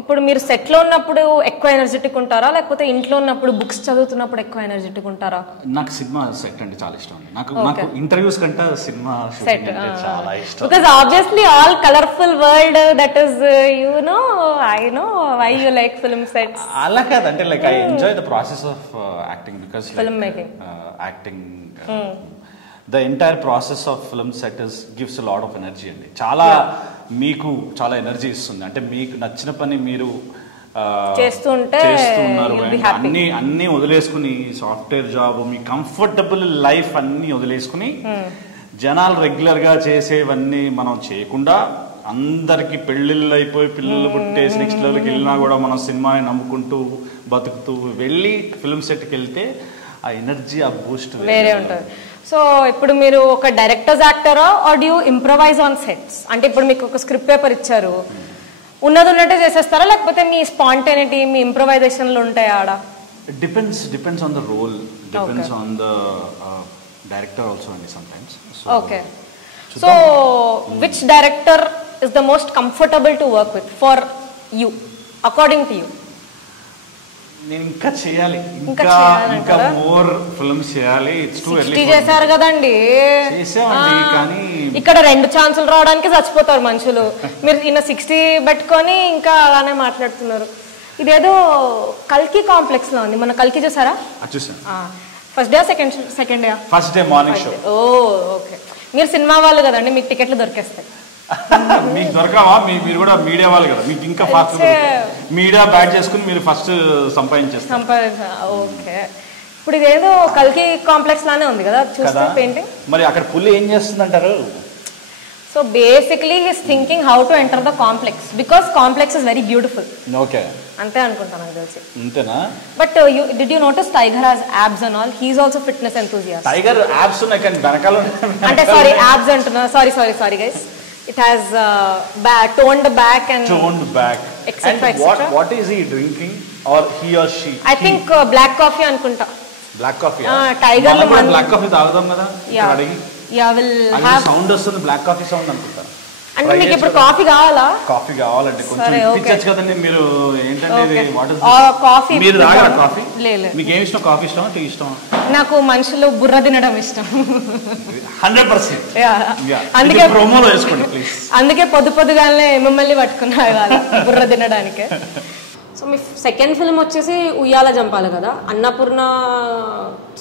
ఇప్పుడు మీరు సెట్ లో ఉన్నప్పుడు ఎక్కువ ఎనర్జెటిక్ ఉంటారా లేకపోతే ఇంట్లో ఉన్నప్పుడు బుక్స్ చదువుతున్నప్పుడు ఎక్కువ ఎనర్జెటిక్ ఉంటారా? నాకు సినిమా సెట్ అంటే చాలా ఇష్టం. నాకు ఇంటర్వ్యూస్ కంటే సినిమా సెట్ చాలా ఇష్టం. Because obviously all colourful world that is I know why you like film sets. అలా కాదు, అంటే like I enjoy the process of acting because film making, acting, the entire process of film set gives a lot of energy అండి. చాలా మీకు చాలా energy ఇస్తుంది. అంటే మీకు నచ్చిన పని మీరు చేస్తున్నారు, అన్ని వదిలేసుకుని సాఫ్ట్వేర్ జాబ్, మీ కంఫర్టబుల్ లైఫ్ అన్ని వదిలేసుకుని జనాలు రెగ్యులర్గా చేసేవన్నీ మనం చేయకుండా అందరికి పెళ్ళిళ్ళు అయిపోయి పిల్లలు పుట్టేసి నెక్స్ట్ లెవెల్కి వెళ్ళినా కూడా మనం సినిమాని నమ్ముకుంటూ బతుకుతూ వెళ్ళి ఫిల్మ్ సెట్కి వెళ్తే ఆ ఎనర్జీ ఆ బూస్ట్ వేరే ఉంటుంది. సో ఇప్పుడు మీరు ఒక డైరెక్టర్స్ యాక్టరా are you improvise on sets? అంటే ఇప్పుడు మీకు ఒక స్క్రిప్ట్ పేపర్ ఇచ్చారు, ఉన్నది ఉన్నట్టే చేసేస్తారా, లేకపోతే మీ స్పాంటేనిటీ మీ ఇంప్రవైజేషన్లు ఉంటాయా ఆడ? Depends on the role, depends on the director also అండి sometimes. Okay. So which director is the most comfortable to work with for you according to you? నేను ఇంకా చేయాలి, ఇంకా మోర్ ఫిల్మ్స్ చేయాలి. It's too early. చేశారు కదండి, చేసామండి, కానీ ఇక్కడ 2 ఛాన్సులు రావడానికి చచ్చిపోతారు మనుషులు. మీరు ఈయన 60 పెట్టుకొని ఇంకా అలానే మాట్లాడుతున్నారు. ఇదేదో కల్కి కాంప్లెక్స్ లో ఉంది. మన కల్కి చూసారా? చూసాను. First day second day? First day morning show. Oh okay. మీరు సినిమా వాళ్ళు కదండి, మీకు టికెట్లు దొరికేస్తాయి. మీకు దొరకవా? మీరు కూడా మీడియా వాళ్ళు కదా, మీకు ఇంకా ఫాస్ట్ మీడియా బ్యాట్ చేసుకుని మీరు ఫస్ట్ సంపాదించేస్తారు. ఓకే. ఇప్పుడు ఇదేదో కల్కి కాంప్లెక్స్ లానే ఉంది కదా చూస్తే పెయింటింగ్. మరి అక్కడ పుల్లి ఏం చేస్తుంది అంటారు? So basically he's thinking how to enter the complex because complex is very beautiful. Okay, అంతే అనుకుంటాను నాకు తెలిసి. అంతేనా? But did you notice tiger has abs and all? He's also fitness enthusiast. Tiger abs ఉన్నాయి కానీ వెనకాల అంటే సారీ యాబ్స్ అంటున్నా, sorry guys. It has toned back and etc. What is he drinking or he or she? I think black coffee anukunta. Black coffee. Tiger lo black coffee తాగుదాం కదా. Yeah, will have sound వస్తుంది, black coffee sound అనుకుంటా. అంటే మీకు ఇప్పుడు coffee కావాలా? Coffee కావాలంటే కొంచెం ఇప్పించచ్చు కదండి మీరు. ఏంటంటే వాట్ ఇస్ కాఫీ మీరు తాగరా కాఫీ? లేదు. మీకు ఏమి ఇష్టం? కాఫీ ఇష్టమా, టీ ఇష్టమా? నాకు మనుషులు బుర్ర తినడం ఇష్టం. 100%. అందుకే ప్రోమోలో వేసుకోండి ప్లీజ్. అందుకే పొద్దుగానే మిమ్మల్ని పట్టుకున్నా బుర్ర తినడానికి. సో మీ సెకండ్ ఫిల్మ్ వచ్చేసి ఉయ్యాల జంపాలి కదా, అన్నపూర్ణ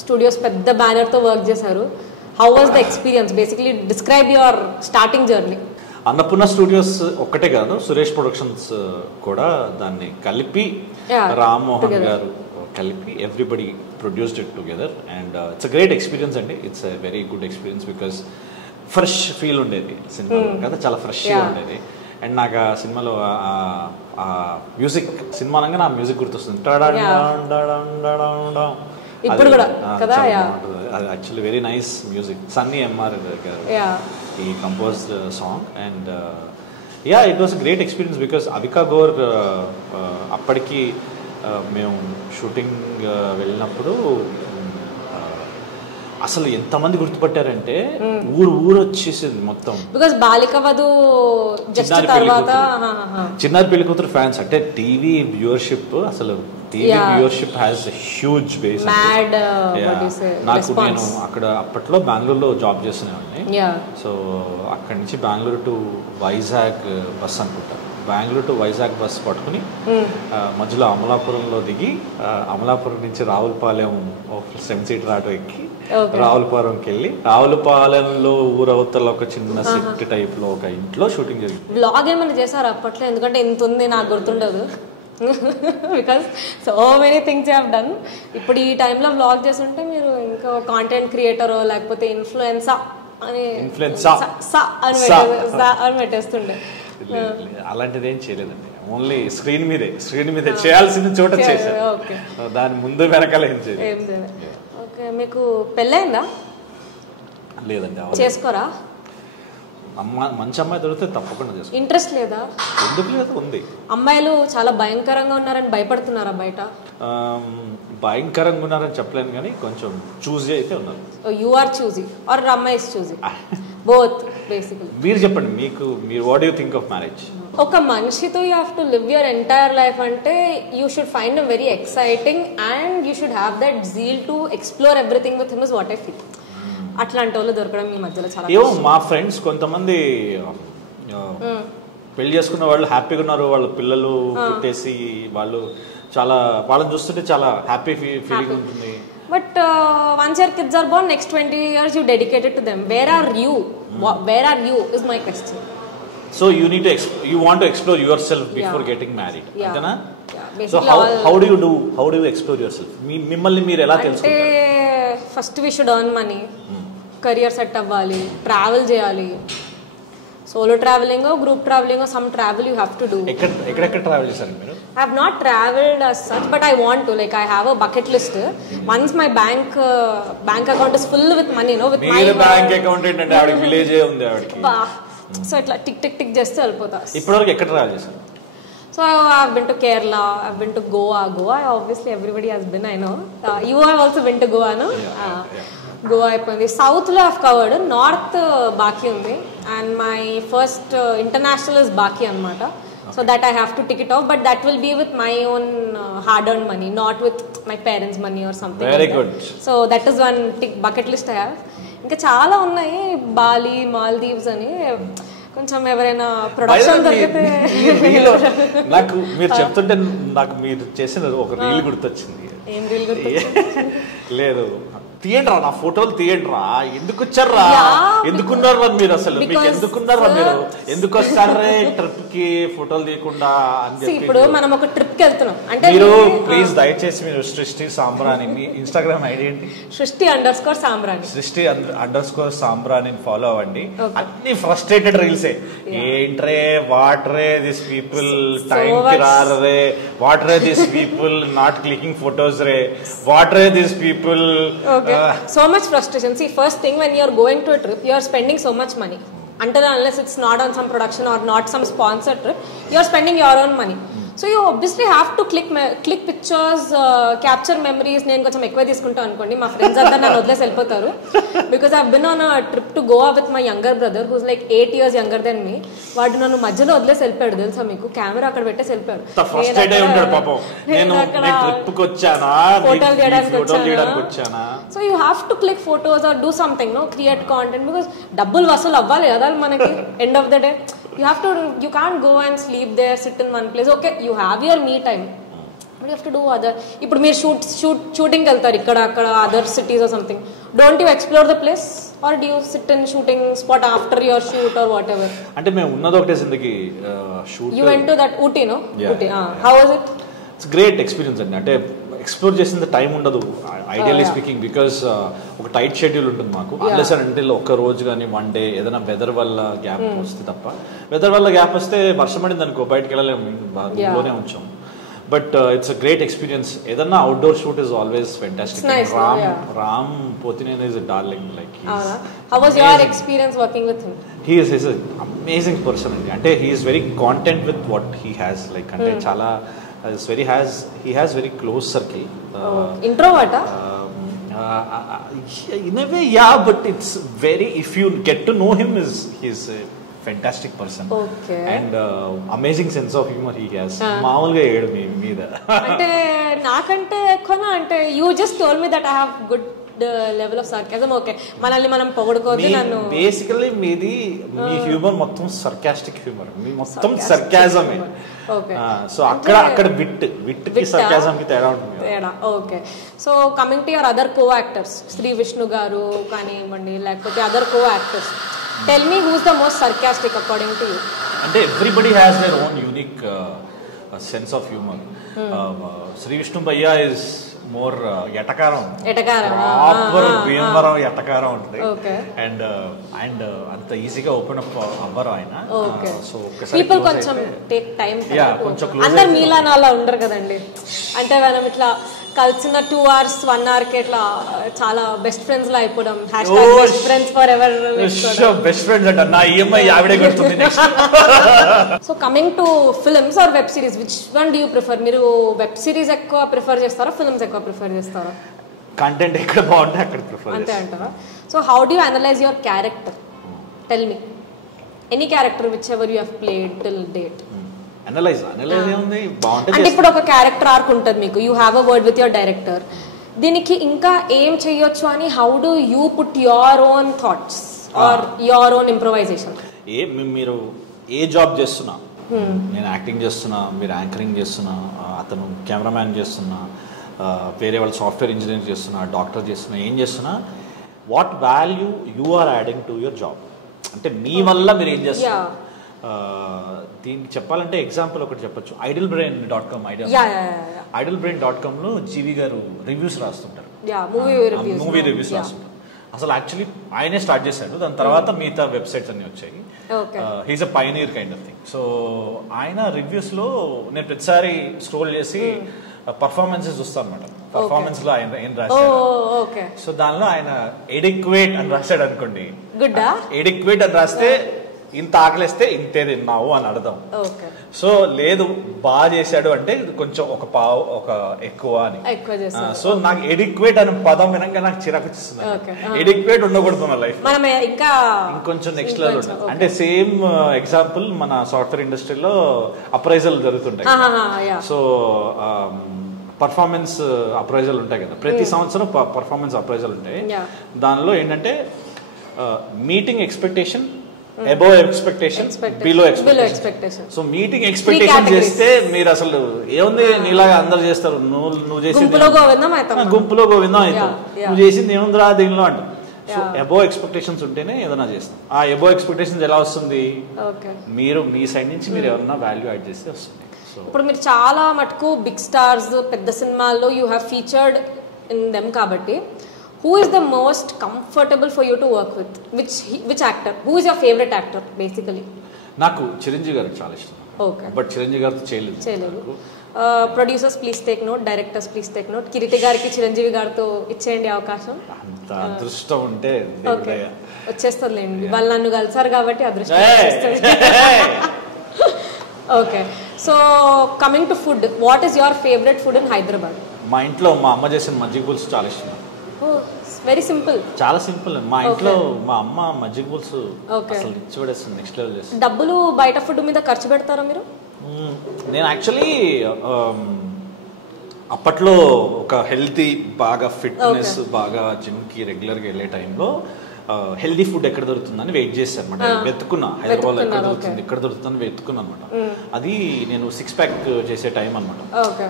స్టూడియోస్ పెద్ద బ్యానర్తో వర్క్ చేశారు. How was the experience? Basically describe your starting journey. Annapurna studios ఒక్కటే కాదు, సురేష్ ప్రొడక్షన్స్ కూడా దాన్ని కలిపి, రామ్మోహన్ గారు కలిపి, everybody produced it together and it's a great experience అండి. It's a very good experience because fresh feel ఉండేది సినిమా కదా, చాలా ఫ్రెష్గా ఉండేది. అండ్ నాకు ఆ సినిమాలో మ్యూజిక్, సినిమా అనగా నా మ్యూజిక్ గుర్తొస్తుంది. ఇప్పుడు కూడా కదా, అది actually very nice music. Sunny MR garu ఈ composed song and it was great experience because Avika Gor అప్పటికి మేము షూటింగ్ వెళ్ళినప్పుడు అసలు ఎంతమంది గుర్తుపట్టారంటే ఊరు వచ్చేసింది మొత్తం. బికాజ్ బాలిక వధు చిన్నారి పెళ్లి కూతురు ఫ్యాన్స్ అంటే టీవీ వ్యూవర్షిప్, అసలు TV viewership has huge base. నాకు నేను అక్కడ అప్పట్లో బెంగళూరులో జాబ్ చేస్తున్నాను. సో అక్కడి నుంచి బెంగళూరు టు వైజాగ్ బస్ అనుకుంటా, బెంగళూరు టు వైజాగ్ బస్ పట్టుకుని మధ్యలో అమలాపురంలో దిగి అమలాపురం నుంచి రావులపాలెం 7 సీటర్ ఆటో ఎక్కి రావులపాలెంకి వెళ్ళి రావులపాలెంలో ఊరవతల ఒక చిన్న సెట్ టైప్ లో ఒక ఇంట్లో షూటింగ్ జరిగింది. బ్లాగ్ ఏమైనా చేశారు అప్పట్లో? ఎందుకంటే ఇంత ఉంది నాకు గుర్తుండదు. Because so many things you have done. ఇప్పుడు ఈ టైంలో వ్లాగ్ చేస్తుంటే మీరు ఇంకా కాంటెంట్ క్రియేటర్ లేకపోతే ఇన్ఫ్లుయెన్సర్ అని పెట్టేస్తుండే. అలాంటిది ఏం చేయలేదండి, ఓన్లీ స్క్రీన్ మీదే చేయాల్సిన చోట చేశాను, దాని ముందు వెనకాల ఏం చేయలేదు. ఓకే, మీకు పెళ్ళైందా? లేదండి. చేసుకోరా? మంచి అమ్మాయి దొరికితే తప్పకుండా చేసుకో. ఇంట్రెస్ట్ లేదా? ఎందుకు లేదు, ఉంది. అమ్మాయిలు చాలా భయంకరంగా ఉన్నారని భయపడుతున్నారా బయట? భయంకరంగా ఉన్నారని చెప్పలేను కానీ కొంచెం చూజీ అయితే ఉన్నారు. యు ఆర్ చూజీ ఆర్ అమ్మాయి ఇస్ చూజీ? Both basically. మీరు చెప్పండి, మీరు what you think of marriage? ఒక మనిషితో you have to live your entire life అంటే you should find very exciting and you should have that zeal to explore everything with him is what I feel. అట్లాంటి వాళ్ళు దొరకడం ఈ మధ్యలో చాలా. ఏమో మా ఫ్రెండ్స్ కొంతమంది పెళ్లి చేసుకున్న వాళ్ళు హ్యాపీగా ఉన్నారు, వాళ్ళ పిల్లలు పుట్టేసి వాళ్ళు చాలా, వాళ్ళని చూస్తుంటే చాలా హ్యాపీ ఫీలింగ్ ఉంటుంది. But once your kids are born, next 20 years you dedicated to them. Where are you? Where are you is my question. So you need to you want to explore yourself before getting married. Antena? So how do you explore yourself? మిమ్మల్ని మీరు ఎలా తెలుసుకుంటారు? First we should earn money. Career set అవ్వాలి, travel చేయాలి. Solo travelling, group travelling, some travel you have to do. ఎక్కడెక్కడ travel చేశారు మీరు? I have not traveled as such, but I want to. Like I have a bucket list. Once my bank account is full with money, with my bank account ఏంటంటే ఆవిడకి village ఉంది ఆవిడకి. So ఇట్లా tick tick tick చేస్తే వెళ్ళిపోతా. ఇప్పటివరకు ఎక్కడ travel చేశారు? So I've been to Kerala, I've been to Goa. Obviously everybody has been, I know. You have also been to Goa, no? Goa అయిపోయింది. సౌత్ లో I've covered. నార్త్ బాకీ ఉంది. And my first international is బాకీ అన్నమాట. So that I have to tick it off, but that will be with my own hard-earned money, not with my parents' money or something. Very like good. That. So that is one bucket list I have. ఇంకా చాలా ఉన్నాయి, Bali, Maldives అని. కొంచెం ఎవరైనా production దొరికితే. నాకు మీరు చెప్తుంటే నాకు మీరు చేసిన ఒక రీల్ గుర్తొచ్చింది. ఏం రీల్ గుర్తొచ్చింది? లేదు, తీయండి రా, నా ఫోటోలు తీయండి రా. ఎందుకు వచ్చారా, ఎందుకున్నారు మీరు, అసలు మీకు ఎందుకున్నారా, మీరు ఎందుకు వస్తారే ట్రిప్ కి ఫోటోలు తీయకుండా అని చెప్పి. ఇప్పుడు మనం ఒక ట్రిప్ కి వెళ్తున్నాం అంటే మీరు ప్లీజ్ దయచేసి మీరు సృష్టి సాంబ్రాణి, మీ ఇన్స్టాగ్రామ్ ఐడి ఏంటి? సృష్టి_సాంబ్రాణి. సృష్టి_సాంబ్రాణి ఫాలో అవ్వండి. అన్ని ఫ్రస్ట్రేటెడ్ రీల్సే. ఏంట్రే వాట్రే దిస్ పీపుల్ టైం కి రారే, వాట్రే this people not clicking photos ray, వాట్రే this people. So much frustration. See, first thing, when you are going to a trip, you are spending so much money. Until unless it's not on some production or not some sponsored trip, you are spending your own money. So you obviously have to click pictures, capture memories. నేను కొంచెం ఎక్కువ తీసుకుంటాను అనుకోండి, మా friends అంతా నన్ను వదిలేసి వెళ్ళిపోతారు. Because I been on a trip to Goa with my younger brother who's like 8 years younger than me. వాడు నన్ను మధ్యలో వదిలేసి వెళ్ళిపోయాడు తెలుసా మీకు. కెమెరా అక్కడ పెట్టేసి వెళ్ళిపోయాడు. ఫోటోలు తీయడానికి వచ్చానా. So you have to click photos or do something, create content. Because డబ్బులు వసూలు అవ్వాలి కదా మనకి end of the day. You can't go and sleep there, sit in one place. Okay, you have your me time, but you have to do other. ఇప్పుడు మీరు shooting వెళ్తారు ఇక్కడ అక్కడ other cities or something. Don't you explore the place or do you sit in shooting spot after your shoot or whatever? అంటే మేము ఉన్నది ఒకటే జిందగీ shoot. You went to that Ooty, no? Ooty. How was it? It's great experience అండి. అంటే explore చేసిన time ఉండదు ideally speaking, because ఒక tight schedule ఉంటుంది మాకు. అన్లెస్ అంటే ఒక్క రోజు కానీ వన్ డే ఏదైనా వెదర్ వల్ల గ్యాప్ వస్తే తప్ప. వెదర్ వల్ల గ్యాప్ వస్తే వర్షం పడింది అనుకో బయటకు వెళ్ళలేము, రూమ్లోనే ఉంచాం. But it's a great experience. ఏదన్నా outdoor shoot is always fantastic. Ram Pothineni is a darling. Like how was your experience working with him? He is an amazing person అండి. అంటే he is very content with what he has. Like అంటే చాలా he has very close circle. Introvert? In a way, yeah, but it's very, if you get to know him, he's a fantastic person. Okay. And amazing sense of humor he has. మామూలుగా ఏడు మీద అంటే నాకంటే ఎక్కువనా అంటే you just told me that I have good level of sarcasm. Okay, మనల్ని మనం పొగడుకోవద్దు. నన్ను బేసికల్లీ మీ హ్యూమర్ మొత్తం సర్కాస్టిక్ హ్యూమర్, మీ మొత్తం సర్కాజమే. సో అక్కడ విట్ కి సర్కాజం కి తేడా ఉంటుంది. Okay, so coming to your other co actors, Shri Vishnu garu కానివ్వండి లేకపోతే other co actors, tell me who's the most sarcastic according to you? అంటే everybody has their own unique sense of humour. Shri Vishnu భయ్యా ఇస్ మోర్ ఎటకారం, proper Bhimavaram ఎటకారం ఉంటుంది. అండ్ అంత ఈజీగా ఓపెన్ అప్ అవ్వరు ఆయన. సో పీపుల్ కొంచెం టేక్ టైం. అందరు మీలానా అలా ఉండరు కదండి. అంటే మనం ఇట్లా కలిసిన 2 hours 1 hour కి ఇట్లా చాలా బెస్ట్ ఫ్రెండ్స్ లా అయిపోవడం. Best friends for ever. Best friends అంట నా ఈఎంఐ ఆవిడే కడుతుంది next. So coming to films are web series, which one do you prefer? మీరు వెబ్ సిరీస్ ఎక్కువ ప్రిఫర్ చేస్తారా, ఫిల్మ్స్ ఎక్కువ ప్రిఫర్ చేస్తారా? కంటెంట్ ఎక్కడ బాగుంటే అక్కడ ప్రిఫర్ అంతే అంటారా? So how do you analyse your character? Tell me any character which ever you have played till date. Analyse ఏముంది, బాగుంటుంది. అంటే ఇప్పుడు ఒక క్యారెక్టర్ ఆర్క్ ఉంటుంది మీకు, you have a word with your director, దీనికి ఇంకా ఏం చేయొచ్చు అని how do you put your own thoughts or your own improvisation? మీరు ఏ జాబ్ చేస్తున్నా, నేను యాక్టింగ్ చేస్తున్నా, మీరు యాంకరింగ్ చేస్తున్నా, అతను కెమెరామ్యాన్ చేస్తున్నా, వేరే వాళ్ళు సాఫ్ట్వేర్ ఇంజనీర్ చేస్తున్నా, డాక్టర్ చేస్తున్నా, ఏం చేస్తున్నా, what value you are adding to your job. అంటే మీ వల్ల మీరు ఏం చేస్తున్నారు. దీనికి చెప్పాలంటే ఎగ్జాంపుల్ ఒకటి చెప్పొచ్చు. idlebrain.com idlebrain.com లో జీవి గారు రివ్యూస్ రాస్తుంటారు, మూవీ రివ్యూస్ రాస్తుంటారు. అసలు యాక్చువల్లీ ఆయనే స్టార్ట్ చేశాడు, దాని తర్వాత మిగతా వెబ్సైట్స్ అన్ని వచ్చాయి. He's a pioneer kind of thing. So ఆయన రివ్యూస్ లో నేను ప్రతిసారి స్క్రోల్ చేసి పర్ఫార్మెన్సెస్ చూస్తాను అనమాట. పర్ఫార్మెన్స్ లో ఆయన ఏం రాశాడు, సో దానిలో ఆయన ఎడిక్వేట్ అని రాశాడు అనుకోండి. ఎడిక్వేట్ అని రాస్తే ఇంత ఆకలిస్తే ఇంతే తిన్నావు అని అర్థం. సో లేదు బాగా చేశాడు అంటే కొంచెం ఒక పావు ఒక ఎక్కువ అని. సో నాకు ఎడిక్వేట్ అనే పదం వినంగా నాకు చిరాకు వచ్చిస్తుంది. ఎడిక్వేట్ ఉండకూడదు నా లైఫ్, ఇంకొంచెం నెక్స్ట్ లెవెల్ ఉంటుంది. అంటే సేమ్ ఎగ్జాంపుల్ మన సాఫ్ట్వేర్ ఇండస్ట్రీలో అప్రైజల్ జరుగుతుంటాయి. సో పర్ఫార్మెన్స్ అప్రైజల్ ఉంటాయి కదా, ప్రతి సంవత్సరం పర్ఫార్మెన్స్ అప్రైజల్ ఉంటాయి. దానిలో ఏంటంటే meeting expectation, above expectation, below expectation. So meeting expectation చేస్తే మీరు అసలు ఏముంది నీలాగా అందరు చేస్తారు, నువ్వు చేసింది గుంపులో గోవిందం అవుతావు, నువ్వు చేసింది ఏముందిరా దీనిలో అంట. సో అబోవ్ ఎక్స్పెక్టేషన్స్ ఉంటేనే ఏదైనా చేస్తాం. ఆ అబోవ్ ఎక్స్పెక్టేషన్స్ ఎలా వస్తుంది, మీరు మీ సైడ్ నుంచి మీరు ఎవరన్నా వాల్యూ యాడ్ చేస్తే వస్తుంది. ఇప్పుడు మీరు చాలా మటుకు బిగ్ స్టార్స్ పెద్ద సినిమాల్లో you have featured in them కాబట్టి who is the most comfortable for you to work with? Which actor? Who is your favorite actor basically? నాకు చిరంజీవి గారు చాలా ఇష్టం. బట్ చిరంజీవి గారితో చేయలేదు. Producers please take note, directors please take note. Kiriti గారికి చిరంజీవి గారితో ఇచ్చేయండి అవకాశం. అంత అదృష్టం ఉంటే వచ్చేస్తుందిలేండి, వాళ్ళు నన్ను కలిసారు కాబట్టి అదృష్టం. Okay, so coming to food, what is your favourite food in Hyderabad? మా ఇంట్లో మా అమ్మ చేసిన మజ్జిగ పులుసు చాలా ఇష్టం. వెరీ సింపుల్, చాలా సింపుల్. మా ఇంట్లో మా అమ్మ మజ్జిగ పులుసు అసలు చూడేస్తుంది, నెక్స్ట్ లెవెల్ చేస్తుంది. డబ్బులు బయట ఫుడ్ మీద ఖర్చు పెడతారా మీరు? నేను యాక్చువల్లీ అప్పట్లో ఒక హెల్తీ బాగా ఫిట్నెస్ బాగా జిమ్ కి రెగ్యులర్ గా వెళ్ళే టైంలో హెల్దీ ఫుడ్ ఎక్కడ దొరుకుతుందని వెయిట్ చేశాను అనమాట. వెతుకున్నా హైదరాబాద్ లో ఎక్కడ దొరుకుతుంది, ఎక్కడ దొరుకుతుందని వెతుకున్నా అనమాట. అది నేను 6 pack చేసే టైం అనమాట.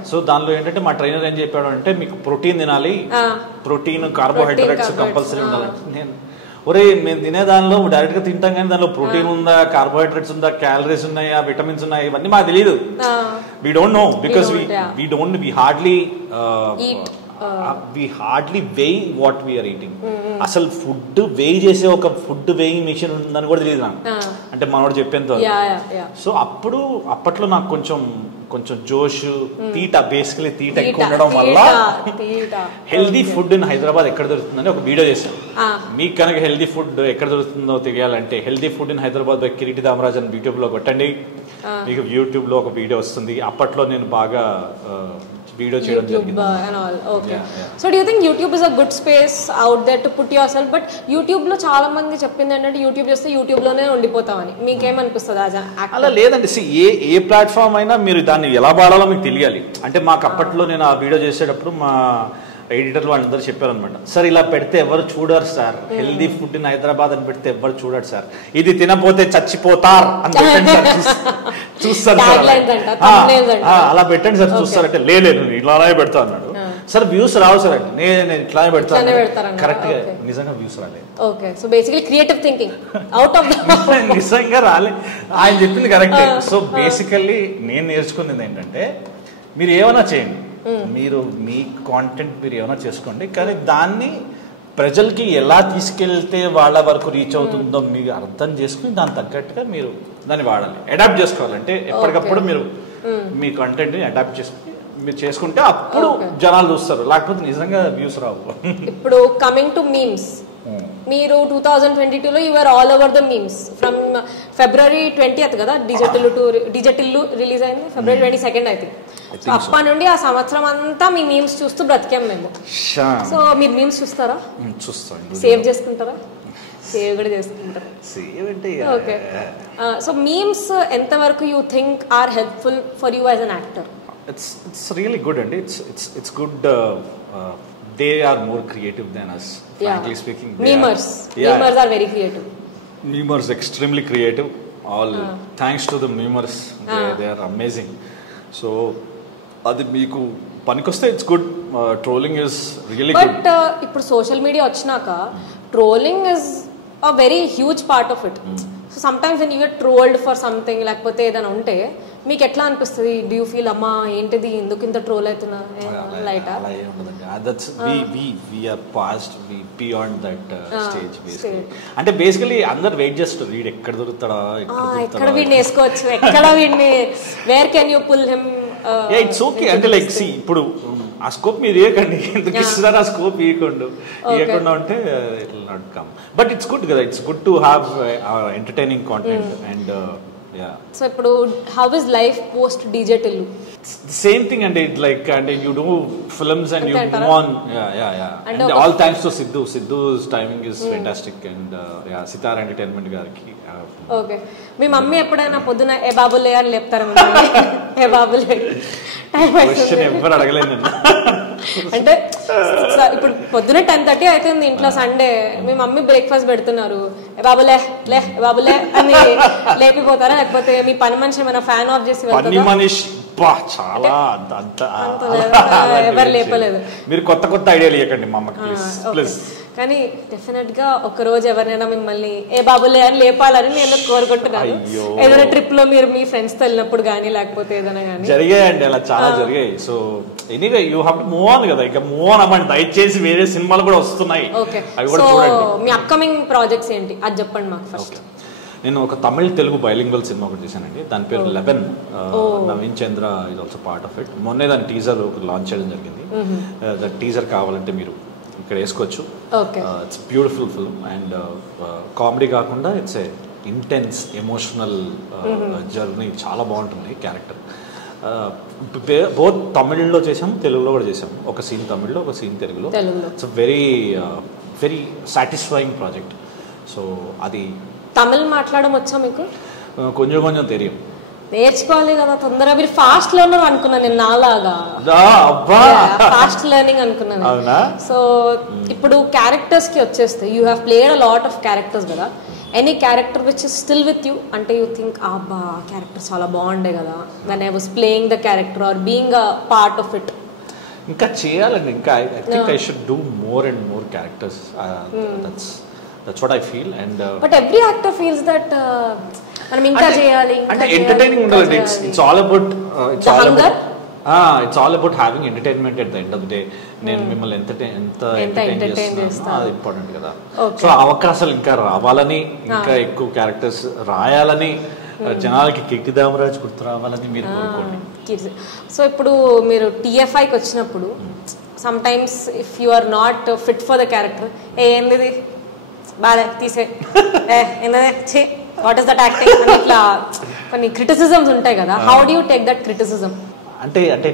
సో దానిలో ఏంటంటే మా ట్రైనర్ ఏం చెప్పాడు అంటే, మీకు ప్రోటీన్ తినాలి, ప్రోటీన్ కార్బోహైడ్రేట్స్ కంపల్సరీ ఉండాలంటే, నేను మేము తినే దానిలో డైరెక్ట్ గా తింటాం కానీ దానిలో ప్రోటీన్ ఉందా, కార్బోహైడ్రేట్స్ ఉందా, క్యాలరీస్ ఉన్నాయా, విటమిన్స్ ఉన్నాయా, ఇవన్నీ మాకు తెలియదు. We don't know because we hardly weigh what we are eating. అసలు ఫుడ్ వెయి చేసే ఒక ఫుడ్ వెయింగ్ మిషన్ ఉందని కూడా తెలియదు నాకు, అంటే మనోడు చెప్పేంత. సో అప్పట్లో నాకు కొంచెం జోష్, తీట, బేసికలీ తీట ఎక్కువ ఉండడం వల్ల హెల్దీ ఫుడ్ ఇన్ హైదరాబాద్ ఎక్కడ దొరుకుతుందని ఒక వీడియో చేశాను. మీకు కనుక హెల్దీ ఫుడ్ ఎక్కడ దొరుకుతుందో తెలియాలంటే healthy food in Hyderabad by Kireeti Damaraj అని యూట్యూబ్ లో కొట్టండి, మీకు యూట్యూబ్ లో ఒక వీడియో వస్తుంది. అప్పట్లో నేను బాగా వీడియో చేయడం జరిగింది. So do you think YouTube is a good space out there to put yourself? But YouTube లో చాలా మంది చెప్పింది ఏంటంటే యూట్యూబ్ చేస్తే యూట్యూబ్ లోనే ఉండిపోతామని. మీకేమనిపిస్తుంది? అలా లేదండి, ఏ ప్లాట్ఫామ్ అయినా మీరు దాన్ని ఎలా వాడాలో మీకు తెలియాలి. అంటే మాకు అప్పట్లో నేను ఆ వీడియో చేసేటప్పుడు మా ఎడిటర్లు వాళ్ళందరూ చెప్పారనమాట, సార్ ఇలా పెడితే ఎవరు చూడరు sir, healthy food in Hyderabad అని పెడితే ఎవరు చూడరు సార్, ఇది తినపోతే చచ్చిపోతారు అని పెట్టండి సార్, చూస్తారు సార్, అలా పెట్టండి సార్ చూస్తారు అంటే, లేదు ఇట్లానే పెడతా అన్నాడు. సార్ వ్యూస్ రావు సార్ అంటే, నేను ఇట్లానే పెడతాను. కరెక్ట్ గా నిజంగా వ్యూస్ రాలేదు. నిజంగా రాలే, ఆయన చెప్పింది కరెక్టే. సో బేసికల్లీ నేను నేర్చుకున్నది ఏంటంటే, మీరు ఏమైనా చేయండి, మీరు మీ కాంటెంట్ మీరు ఏమైనా చేసుకోండి, కానీ దాన్ని ప్రజలకి ఎలా తీసుకెళ్తే వాళ్ళ వరకు రీచ్ అవుతుందో మీరు అర్థం చేసుకుని దాని తగ్గట్టుగా మీరు దాన్ని వాడాలి, అడాప్ట్ చేసుకోవాలంటే ఎప్పటికప్పుడు మీరు మీ కంటెంట్ని అడాప్ట్ చేసుకుని మీరు చేసుకుంటే అప్పుడు జనాలు చూస్తారు, లేకపోతే నిజంగా వ్యూస్ రావు. ఇప్పుడు కమింగ్ టు మీమ్స్, మీరు 2022లో you are all over the memes from February 20th కదా డిజిటల్ రిలీజ్ అయింది, February 22nd అయితే. అప్పటి నుండి ఆ సంవత్సరం అంతా మీ మీమ్స్ చూస్తూ బ్రతికాం మేము. సో మీరు మీమ్స్ చూస్తారా? చూస్తాం. సేవ్ చేసుకుంటారా? సేవ్ కూడా చేసుకుంటారా? ఓకే, సో మీమ్స్ ఎంత వరకు you think are helpful for you as an actor? It's really good, and it's good. They are more creative than us, frankly speaking. Memers are very creative. Memers extremely creative. All thanks to the memers, they are amazing. So adi meeku panikoste it's good. Trolling is really good. But ippudu social media vachinaka trolling is a very huge part of it. So sometimes when you get trolled for something, lekapothe edana unte మీకు ఎట్లా అనిపిస్తుంది? Do you feel అమ్మా ఏంటిది ఎందుకు ఇంత troll అవుతున్నా light? అలా ఏం ఉండదండి. That's we are past beyond that stage basically. అంటే బేసికలీ అందరు వెయిట్ చేస్తారు వీడు ఎక్కడ దొరుకుతాడా, ఎక్కడ వీడిని వేసుకోవచ్చు, ఎక్కడ వీడిని where can you pull him. It's okay. అంటే లైక్ సి ఇప్పుడు ఆ స్కోప్ మీరు ఇవ్వకండి, ఎందుకు ఇస్తున్నారు ఆ స్కోప్ ఇవ్వకుండా ఉంటే it will not come. But it's good కదా, it's good to have entertaining content. And so ఇప్పుడు how is life post DJ Tillu? Same thing అండి. లైక్ అంటే you do films and you move on. And all thanks to Siddhu's timing is fantastic. And Sitara entertainment గారికి. Okay. మీ mummy ఎప్పుడైనా పొద్దున ఏ బాబులే అని లేపుతారు? ఏ బాబులే question ఎవరు అడగలేదు. అంటే ఇప్పుడు పొద్దున 10:30 అవుతుంది ఇంట్లో, సండే. మీ మమ్మీ బ్రేక్ఫాస్ట్ పెడుతున్నారు, ఏ బాబులే లే బాబులే అని లేపిపోతారా? లేకపోతే మీ పని మనిషి ఏమైనా ఫ్యాన్ ఆఫ్ చేసి చాలా ఎవరు లేపలేదు? మీరు కొత్త కొత్త ఐడియాలు ఇవ్వకండి మా అమ్మకి ప్లీజ్. కానీ డెఫినెట్ గా ఒక రోజు ఎవరైనా మిమ్మల్ని ఏ బాబులే అని లేపాలని నేను కోరుకుంటున్నాను. ఏదైనా ట్రిప్ లో మీరు మీ ఫ్రెండ్స్ తో వెళ్ళినప్పుడు గానీ లేకపోతే ఏదైనా గానీ జరిగాయండి, అలా చాలా జరిగాయి. So anyway you have to move on కదా, ఇక మూవ్ ఆన్ అవ్వండి. దయచేసి వేరే సినిమాలు కూడా వస్తున్నాయి, అవి కూడా చూడండి. మీ అప్కమింగ్ ప్రాజెక్ట్స్ ఏంటి అది చెప్పండి మాకు ఫస్ట్. నేను ఒక తమిళ తెలుగు బైలింగ్వల్ సినిమా ఒకటి చేశానండి, దాని పేరు 11. Naveen Chandra is also part of it. మొన్నే దాని టీజర్ లాంచ్ చేయడం జరిగింది. ద టీజర్ కావాలంటే మీరు ఇక్కడ వేసుకోవచ్చు. It's beautiful film. And comedy కాకుండా it's a intense emotional journey. చాలా బాగుంటుంది క్యారెక్టర్. బోత్ తమిళ్లో చేసాము, తెలుగులో కూడా చేసాము. ఒక సీన్ తమిళ్లో, ఒక సీన్ తెలుగులో. It's very very satisfying project. So అది తమిళ్ మాట్లాడడం వచ్చా మీకు? కొంచెం కొంచెం తెలియం. నేర్చుకోవాలి కదా తొందరగా. మీరు ఫాస్ట్ లెర్నర్ అనుకున్నాను నేను, నాలాగా ఫాస్ట్ లెర్నింగ్ అనుకున్నాను. సో ఇప్పుడు క్యారెక్టర్స్ కి వచ్చేస్తే you have played a lot of characters కదా. Any character which is still with you అంటే యూ థింక్ అబ్బా క్యారెక్టర్ చాలా బాగుండే కదా when I was playing the character or being a part of it? ఇంకా చేయాలండి, ఇంకా I think I should do more and more characters. That's what I feel. And but every actor feels that మనం ఇంకా చేయాలి, అంటే entertaining ఉండాలి. It's all about it's all about having entertainment at the end of the day. నేను మిమ్మల్ని ఎంత entertain చేస్తున్నా అది ఇంపార్టెంట్ కదా. సో అవకాశాలు ఇంకా రావాలని, ఇంకా ఎక్కువ క్యారెక్టర్స్ రాయాలని, జనాలకి కిట్టి దామరాజ్ గుర్తు రావాలని మీరు కోరుకోండి. సో ఇప్పుడు మీరు TFIకి వచ్చినప్పుడు sometimes if you are not fit for the character, ఏంది బాలే తీసే ఏంటదే వాట్ ఇస్ దట్ యాక్టింగ్ అని ఇట్లా కొన్ని క్రిటిసిజమ్స్ ఉంటాయి కదా. How do you take that criticism? అంటే అంటే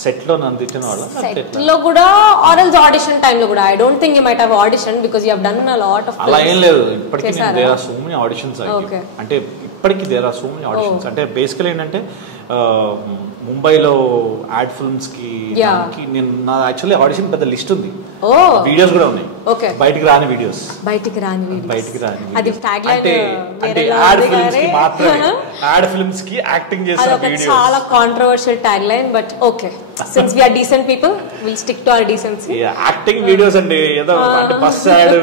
సెట్ లో నన్ను తిట్టిన వాళ్ళ సెట్ లో కూడా ఆర్ ఎల్స్ ఆడిషన్ టైం లో కూడా? I don't think you might have audition because you have done a lot of. అలా ఏం లేదు, ఇప్పటికీ there are so many auditions. అంటే ఇప్పటికీ there are so many auditions. అంటే బేసికలీ ఏంటంటే ముంబైలో యాడ్ ఫిల్మ్స్ కి నేను నా యాక్చువల్లీ ఆడిషన్ పెద్ద లిస్ట్ ఉంది, వీడియోస్ కూడా ఉన్నాయి. బయటికి రాని వీడియోస్ అది అంటే యాడ్ ఫిల్మ్స్ కి మాత్రమే, యాడ్ ఫిల్మ్స్ కి యాక్టింగ్ చేసిన వీడియోస్. చాలా controversial tag line but okay, since we are decent people will stick to our decency. Acting videos అండి, ఏదో అంటే బస్ యాడ్,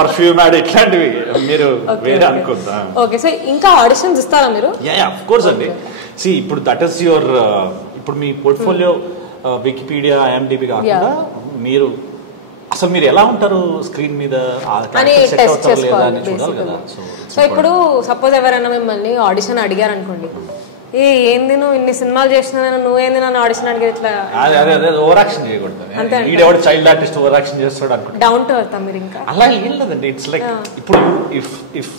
పర్ఫ్యూమ్ యాడ్ ఇట్లాంటివి మీరు వేరే అనుకుందా. ఓకే, సో ఇంకా ఆడిషన్స్ ఇస్తారా మీరు? యా ఆఫ్ కోర్స్ అండి. సి ఇప్పుడు దట్ ఈస్ యువర్, ఇప్పుడు మీ పోర్ట్ఫోలియో వికీపీడియా, IMDb కాకుండా మీరు అసలు మీరు ఎలా ఉంటారు స్క్రీన్ మీద చూడాలి కదా. సో ఇప్పుడు సపోజ్ ఎవరైనా మిమ్మల్ని ఆడిషన్ అడిగారు అనుకోండి, ఏంది నువ్వు ఇన్ని సినిమాలు చేసినా నువ్వేంది నన్ను ఆడిషన్ అడిగేది ఇట్లా ఓవర్ యాక్షన్ చేయకూడదు. చైల్డ్ ఆర్టిస్ట్ ఓవర్ యాక్షన్ చేస్తాడు అనుకుంటా. డౌన్ టు ఎర్త్ మీరు ఇంకా అలా ఏం లేదండి. ఇట్స్ లైక్ ఇప్పుడు if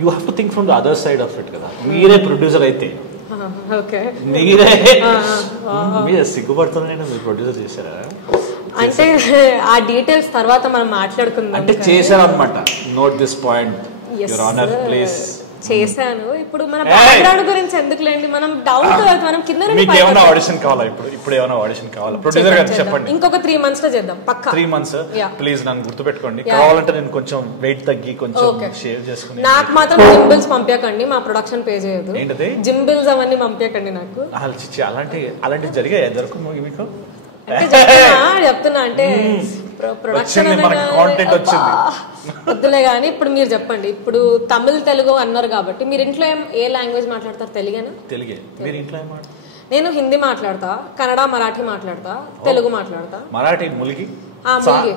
you have to think from the other side of it కదా. మీరే ప్రొడ్యూసర్ అయితే మీరే సిగ్గుపడుతున్నాయి, మీరు ప్రొడ్యూసర్ చేశారా అంటే ఆ డీటెయిల్స్ తర్వాత మనం మాట్లాడుకుందాం. అంటే చేశారు అనమాట. Note this point your honour please. చేశాను. ఇప్పుడు మన బ్యాక్గ్రౌండ్ గురించి ఎందుకులేండి, మనం డౌన్ టు ఎర్త్, మనం కింద మీకు ఏమైనా ఆడిషన్ కావాలా? ఇప్పుడు ఏమైనా ఆడిషన్ కావాలా? ప్రొడ్యూసర్ గారు చెప్పండి. ఇంకొక 3 months లో చేద్దాం పక్కా. 3 months ప్లీజ్ నన్ను గుర్తుపెట్టుకోండి. కావాలంటే నేను కొంచెం వెయిట్ తగ్గి కొంచెం షేర్ చేసుకుని. నాకు మాత్రం జిమ్ బిల్స్ పంపించకండి, మా ప్రొడక్షన్ పే చేయదు. ఏంటది జిమ్ బిల్స్ అవన్నీ పంపించకండి నాకు. అలాంటివి జరిగాయి దొరకము మీకు? చెప్తున్నా అంటే ప్రొడక్షన్ కాంటెంట్ వచ్చింది. వద్దులే కానీ ఇప్పుడు మీరు చెప్పండి, ఇప్పుడు తమిళ్ తెలుగు అన్నారు కాబట్టి మీరు ఇంట్లో ఏ లాంగ్వేజ్ మాట్లాడతారు? తెలుగేనా? తెలుగే. మీరు ఇంట్లో ఏం మాట్లాడతారు? నేను హిందీ మాట్లాడతా, కన్నడ మరాఠీ మాట్లాడతా, తెలుగు మాట్లాడతా. మరాఠీ ములిగి?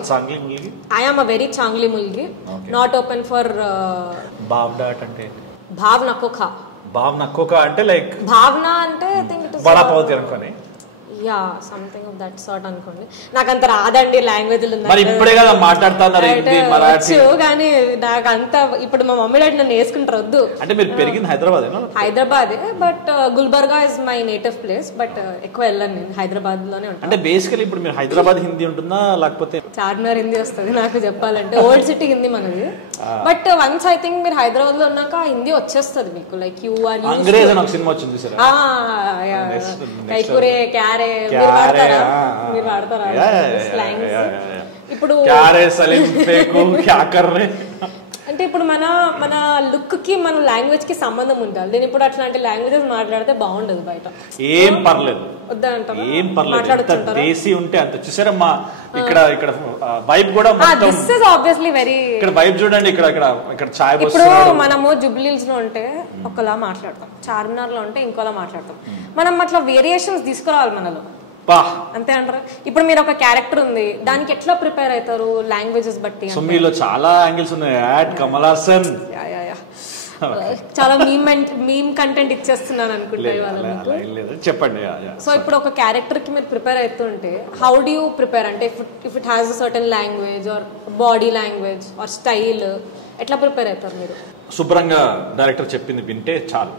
చాంగ్లీ ములిగి. ఐ ఆమ్ అ వెరీ చాంగ్లీ ములిగి, నాట్ ఓపెన్ ఫర్. భావ్ డాట్ అంటే భావ్ నకోఖా. భావ్ నకోఖా అంటే లైక్ భావన అంటే ఐ థింక్ ఇట్ ఇస్ బడా పావ్ అనుకోని. Yeah something of that sort అనుకోండి. నాకు అంత రాదండి లాంగ్వేజ్లు. మరి ఇప్పుడే కదా మాట్లాడుతున్నారు హిందీ మరాఠీ. కానీ నాకు అంత ఇప్పుడు మా మమ్మీ డాడీ నన్ను వేసుకుంటారు వద్దు. అంటే మీరు పెరిగింది హైదరాబాద్? హైదరాబాదే, but Gulbarga is my native place. But ఎక్కువ వెళ్ళను, నేను హైదరాబాద్ లోనే ఉంటాను. అంటే బేసికలీ ఇప్పుడు మీరు హైదరాబాద్ హిందీ ఉంటుందా లేకపోతే? చార్మినార్ హిందీ వస్తుంది నాకు చెప్పాలంటే, ఓల్డ్ సిటీ హిందీ మనది. బట్ వన్స్ ఐ థింక్ మీరు హైదరాబాద్ లో ఉన్నాక హిందీ వచ్చేస్తుంది మీకు. లైక్ యూ ఆర్ అంగ్రేజ్ అని ఒక సినిమా వచ్చింది సార్. కైకురే క్యారే మీరు వాడతారా స్లాంగ్స్? ఇప్పుడు అంటే ఇప్పుడు మన లుక్ కి మన లాంగ్వేజ్ కి సంబంధం ఉండాలి. నేను ఇప్పుడు అట్లాంటి లాంగ్వేజెస్ మాట్లాడితే బాగుండదు బయట. ఏం పర్లేదు, వద్దంటారా? ఏం పర్లేదు, దేశీ ఉంటే అంత. చూసారా మా ఇక్కడ ఇక్కడ వైబ్ కూడా దిస్ ఇస్ ఆబ్వియస్లీ వెరీ. ఇక్కడ వైబ్ చూడండి, ఇక్కడ ఇక్కడ ఇక్కడ చాయ్. ఇప్పుడు మనము జుబ్లీహిల్స్ లో ఉంటే ఒకలా మాట్లాడతాం, చార్మినార్ లో ఉంటే ఇంకోలా మాట్లాడతాం. మనం అట్లా వేరియేషన్స్ తీసుకురావాలి మనలో, అంతే అంటారా? ఇప్పుడు మీరు ఒక క్యారెక్టర్ ఉంది, దానికి ఎట్లా ప్రిపేర్ అవుతారు లాంగ్వేజెస్ బట్టి? సో మీలో చాలా యాంగిల్స్ ఉన్నాయి. యాడ్ కమల్ హాసన్ చాలా మీమ్ కంటెంట్ ఇచ్చేస్తున్నాను అనుకుంటా చెప్పండి. సో ఇప్పుడు ఒక క్యారెక్టర్ కి మీరు ప్రిపేర్ అవుతుంటే హౌ డు యూ ప్రిపేర్? అంటే if it has a certain language or body language or style, ఎట్లా ప్రిపేర్ అవుతారు మీరు? శుభ్రంగా డైరెక్టర్ చెప్పింది వింటే చాలు,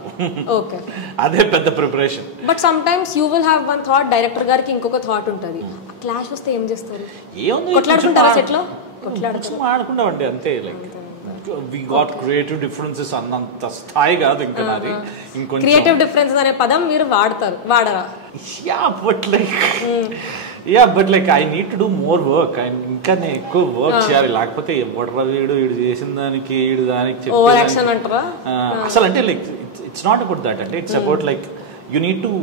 ఓకే, అదే పెద్ద preparation. But some times you will have one thought, director గారికి ఇంకొక థాట్ ఉంటుంది. క్లాష్ వస్తే ఏం చేస్తారు? కొట్లాడుకుంటారా సెట్ లో? ఆడుకుంటామండి అంతే. Like we got creative differences అన్నంత స్థాయి కాదు ఇంకా నాది. ఇంకొంచెం క్రియేటివ్ డిఫరెన్సెస్ అనే పదం మీరు వాడరా? But like I need to do more work. ఇంకా నేను ఎక్కువ వర్క్ చేయాలి, లేకపోతే ఎవడరా వీడు చేసిన దానికి వీడు దానికి అసలు. అంటే like it's not about that. అంటే it's about like you need to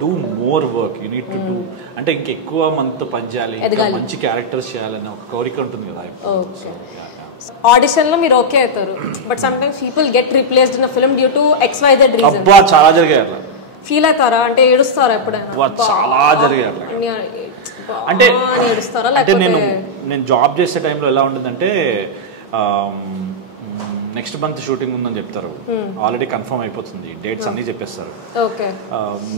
do more work. You need to do అంటే ఇంకెక్కువ మనతో పని చేయాలి, మంచి క్యారెక్టర్స్ చేయాలన్న ఒక కోరిక ఉంటుంది కదా. ఆడిషన్ లో మీరు ఓకే అవుతారు, but some times people get replaced in a film due to XYZ reason. అబ్బా చాలా జరిగాయి అట్లా. ఫీల్ అవుతారా? అంటే ఏడుస్తారా ఎప్పుడైనా? చాలా జరిగాయి అట్లా. అంటే ఏడుస్తారా? అంటే నేను జాబ్ చేసే టైంలో ఎలా ఉంటుందంటే నెక్స్ట్ మంత్ షూటింగ్ ఉందని చెప్తారు, ఆల్రెడీ కన్ఫర్మ్ అయిపోతుంది, డేట్స్ అన్ని చెప్పేస్తారు.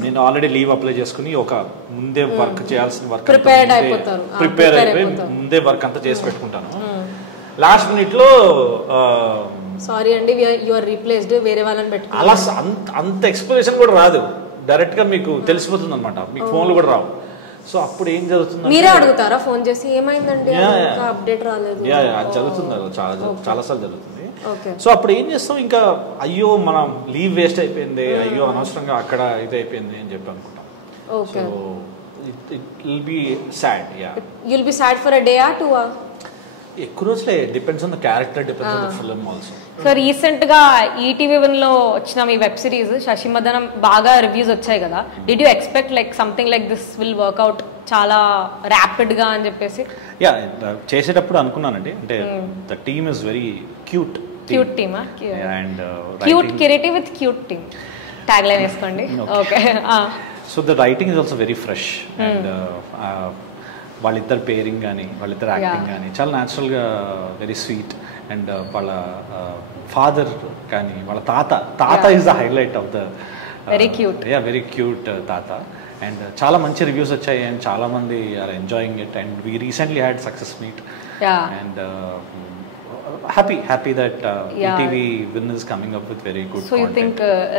నేను ఆల్రెడీ లీవ్ అప్లై చేసుకుని ఒక ముందే వర్క్ చేయాల్సిన వర్క్ ప్రిపేర్ అయిపోయి ముందే వర్క్ అంతా చేసి పెట్టుకుంటాను. లాస్ట్ మినిట్ లో సారీ అండి యు ఆర్ రీప్లేస్డ్, వేరే వాళ్ళని పెట్టుకో, అలా అంత ఎక్స్ప్లెనేషన్ కూడా రాదు, డైరెక్ట్ గా మీకు తెలిసిపోతుంది అనమాట. మీకు ఫోన్లు కూడా రావు. సో అప్పుడు ఏం జరుగుతుంది, మీరే అడుగుతారా ఫోన్ చేసి ఏమైందండి అప్డేట్ రాలేదు? అది జరుగుతుంది, చాలా సార్లు జరుగుతుంది. సో అప్పుడు ఏం చేస్తాం, ఇంకా అయ్యో మనం లీవ్ వేస్ట్ అయిపోయింది, అయ్యో అనవసరంగా అక్కడ ఇది అయిపోయింది అని చెప్పి అనుకుంటాం. So it will be sad. You will be sad for a day or 2 hours? ఎక్కువ రోజులే, depends on the character, depends on the film also. So recent గా ETV1 లో వచ్చిన మీ వెబ్ సిరీస్ శశిమదనం బాగా రివ్యూస్ వచ్చాయి కదా. Did you expect like something like this will work out చాలా rapid గా అని చెప్పేసి? యా, చేసేటప్పుడు అనుకున్నానండి. అంటే the team is very cute team. And cute creative with cute team tag line వేసుకోండి. Okay. So the writing is also very fresh. And వాళ్ళిద్దరు pairing కానీ వాళ్ళిద్దరు యాక్టింగ్ కానీ చాలా న్యాచురల్గా వెరీ స్వీట్. అండ్ వాళ్ళ ఫాదర్ కానీ వాళ్ళ తాత is the highlight of the very cute. Very cute తాత. అండ్ చాలా మంచి రివ్యూస్ వచ్చాయి అండ్ చాలా మంది are enjoying it. And we recently had success meet. And happy that ETV win is coming up with very good so content. You think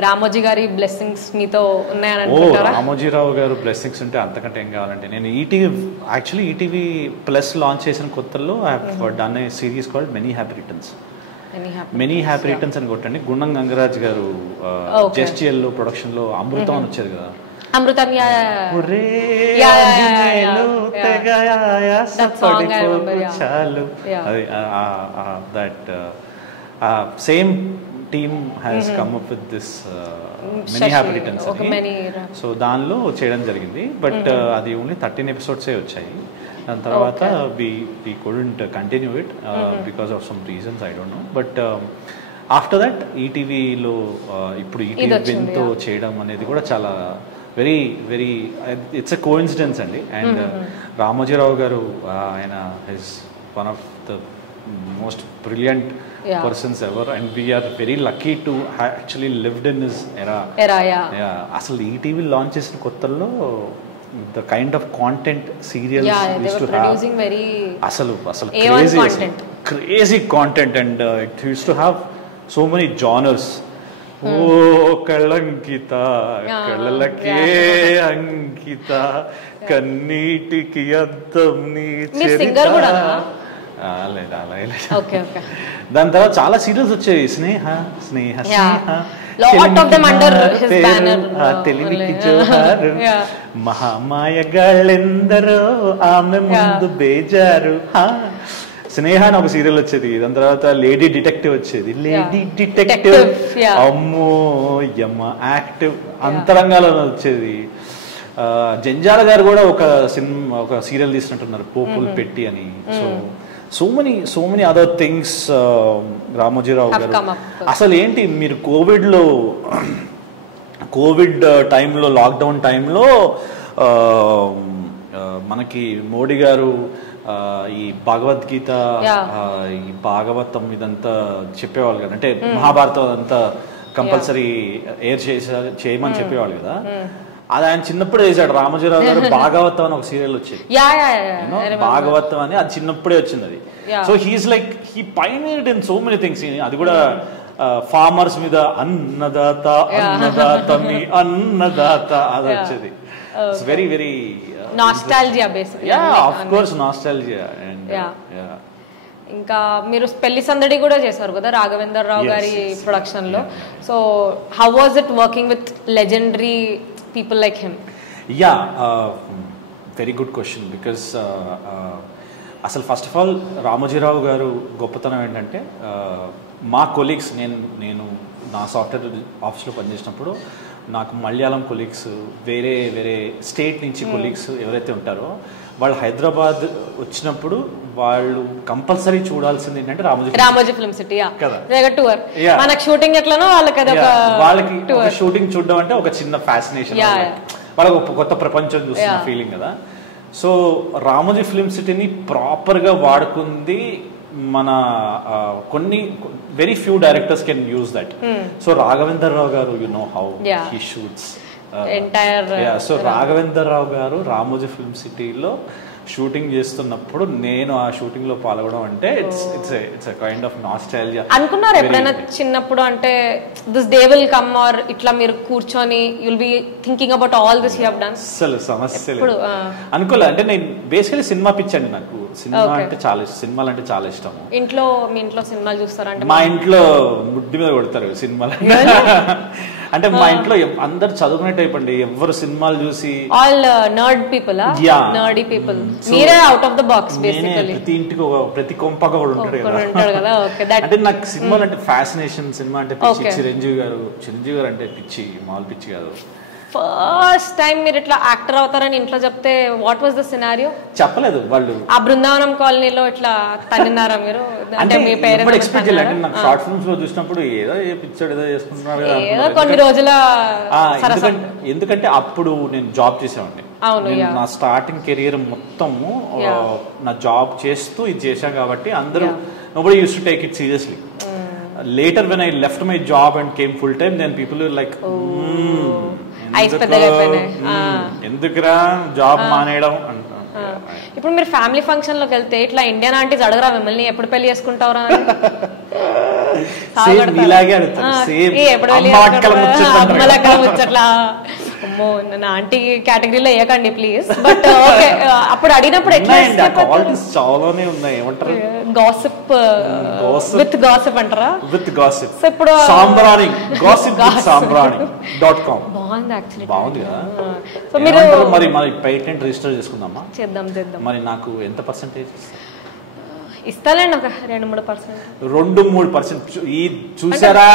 Ramoji గారి blessings మీతో ఉన్నాయని అనుకుంటారా? రామోజీ రావు గారు బ్లెస్సింగ్స్ ఉంటే అంతకంటే ఏం కావాలంటే. నేను ETV ప్లస్ లాంచ్ చేసిన కొత్తల్లో I have done a series called many happy returns. అని కొట్టండి. గుండం గంగరాజ్ గారు జెస్టిఎల్ లో ప్రొడక్షన్ లో అమృతం అని వచ్చేది కదా. Amrutham that same team has come up with this many happy returns అని. సో దానిలో చేయడం జరిగింది. బట్ అది ఓన్లీ 13 episodes వచ్చాయి. దాని తర్వాత we couldn't continue it because of some reasons, I don't know. But after that ఈటీవీలో ఇప్పుడు ఈటీవీ విన్తో చేయడం అనేది కూడా చాలా very very it's a coincidence అండి. అండ్ రామోజీరావు గారు ఆయన his one of the most brilliant persons ever, and we're very lucky to actually lived in his era. అసలు ఈటీవీ లాంచ్ చేసిన కొత్తల్లో the kind of content serials to have అసలు crazy content, and it use to have so many genres. ఓ కళంకిత కళలకే అంకిత కన్నీటికి అద్దం నీ చరిత. దాని తర్వాత చాలా సీరియల్స్ వచ్చాయి, స్నేహ స్నేహ తెలివికి జోహారు, మహామాయగాళ్ళెందరో ఆమె ముందు బేజారు. స్నేహ అని ఒక సీరియల్ వచ్చేది, దాని తర్వాత లేడీ డిటెక్టివ్ వచ్చేది. లేడీ డిటెక్టివ్ అమ్మో యమ్మ యాక్టివ్ అంతరంగాలో వచ్చేది. జంజాల గారు కూడా ఒక సీరియల్ తీసినట్టున్నారు, పోపుల్ పెట్టి అని. So many other things Ramoji Rao గారు. అసలు ఏంటి మీరు కోవిడ్ టైంలో, లాక్డౌన్ టైంలో మనకి మోడీ గారు ఈ భగవద్గీత, ఈ భాగవతం ఇదంతా చెప్పేవాళ్ళు కదా, అంటే మహాభారతం అదంతా కంపల్సరీ చేయమని చెప్పేవాళ్ళు కదా. అది ఆయన చిన్నప్పుడే చేశాడు రామోజీరావు గారు. భాగవతం అని ఒక సీరియల్ వచ్చేది, భాగవతం అని, అది చిన్నప్పుడే వచ్చింది అది. So he's like he pioneered in so many things. అది కూడా ఫార్మర్స్ మీద అన్నదాత అన్నదాత మీ అన్నదాత అది వచ్చేది. It's very very nostalgia basically. Of course nostalgia. ఇంకా మీరు పెళ్లి సందడి కూడా చేశారు కదా రాఘవేందర్ రావు గారి ప్రొడక్షన్ లో. So how was it working with legendary people like him? Very good question. Because అసలు ఫస్ట్ ఆఫ్ ఆల్ రామోజీరావు గారు గొప్పతనం ఏంటంటే, మా కొలీగ్స్, నేను నా సాఫ్ట్వేర్ ఆఫీస్లో పనిచేసినప్పుడు నాకు మలయాళం కొలీగ్స్, వేరే వేరే స్టేట్ నుంచి కొలీగ్స్ ఎవరైతే ఉంటారో వాళ్ళు హైదరాబాద్ వచ్చినప్పుడు వాళ్ళు కంపల్సరీ చూడాల్సింది ఏంటంటే రామోజీ ఫిల్మ్ సిటీ కదా. మనకి షూటింగ్ ఎట్లనో వాళ్ళకి షూటింగ్ చూడడం అంటే ఒక చిన్న ఫ్యాసినేషన్, వాళ్ళకి ఒక కొత్త ప్రపంచం చూస్తున్న ఫీలింగ్ కదా. సో రామోజీ ఫిల్మ్ సిటీని ప్రాపర్గా వాడుకుంది మన కొన్ని very few directors can use that. So Raghavender Rao గారు, you know how he shoots entire. So Raghavender Rao గారు రామోజీ ఫిల్మ్ సిటీలో షూటింగ్ చేస్తున్నప్పుడు నేను ఆ షూటింగ్ లో పాల్గొనడం అంటే it's a kind of nostalgia. అనుకున్నారు ఎప్పుడైనా చిన్నప్పుడు అంటే this day will come, or ఇట్లా మీరు కూర్చొని you'll be thinking about all this you have done? అసలు సమస్య లేదు, అనుకోలే. అంటే నేను బేసికలీ సినిమా పిచ్చండి, నాకు సినిమా అంటే చాలా ఇష్టం, సినిమాలు అంటే చాలా ఇష్టం. మీ ఇంట్లో సినిమాలు చూస్తారంటే? మా ఇంట్లో ముడ్డి మీద కొడతారు సినిమాలు అంటే. మా ఇంట్లో అందరు చదువుకునే టైప్ అండి, ఎవరు సినిమాలు చూసి ఆల్ నర్డ్ పీపుల్. నర్డీ పీపుల్. మీరే out of the box basically. ప్రతి ఇంటికి ప్రతి కొంపగా కూడా ఉంటాడు కదా. అంటే నాకు సినిమాలు అంటే ఫ్యాసినేషన్, సినిమా అంటే పిచ్చి. చిరంజీవి గారు అంటే పిచ్చి, మామూలు పిచ్చి కాదు. ఫస్ట్ టైం మీరు ఇట్లా యాక్టర్ అవుతారని ఇంట్లో చెప్తే వాట్ వాజ్ ద సినారియో? చెప్పలేదు వాళ్ళు. ఆ బృందావనం కాలనీలో ఇట్లా తన్నినారా మీరు? అంటే మీ పేరెంట్స్ ఎక్స్పెక్ట్ చేయలేదు. అంటే నాకు షార్ట్ ఫిల్మ్స్ లో చూసినప్పుడు ఏదో పిచ్చాడు ఏదో చేసుకుంటున్నారు ఏదో కొన్ని రోజుల. ఎందుకంటే అప్పుడు నేను జాబ్ చేసేవాడిని. నా స్టార్టింగ్ కెరియర్ మొత్తము నా జాబ్ చేస్తూ ఇది చేశాను కాబట్టి అందరూ nobody used to take it seriously. Later when I left my job and came full time, then people were like, ఎందుకురా జాబ్ మానేయడం అంటారు. ఇప్పుడు మీరు ఫ్యామిలీ ఫంక్షన్ లోకి వెళ్తే ఇట్లా ఇండియన్ ఆంటీస్ అడగరా మిమ్మల్ని ఎప్పుడు పెళ్లి చేసుకుంటారా? అమ్మో నా ఆంటీ కేటగిరీలో వేయకండి ప్లీజ్. బట్ ఓకే, అప్పుడు అడిగినప్పుడు ఎట్లా? చాలానే ఉన్నాయి, ఏమంటారు, గాసిప్ విత్ గాసిప్ అంటారా? With gossip. సో ఇప్పుడు సాంబ్రాణి gossipwithsambrani.com బాగుంది యాక్చువల్లీ, బాగుంది కదా. సో మీరు మరి పేటెంట్ రిజిస్టర్ చేసుకుందామా? చేద్దాం. మరి నాకు ఎంత పర్సెంటేజ్? ఇస్తానండి ఒక 2-3%. 2-3% ఈ చూసారా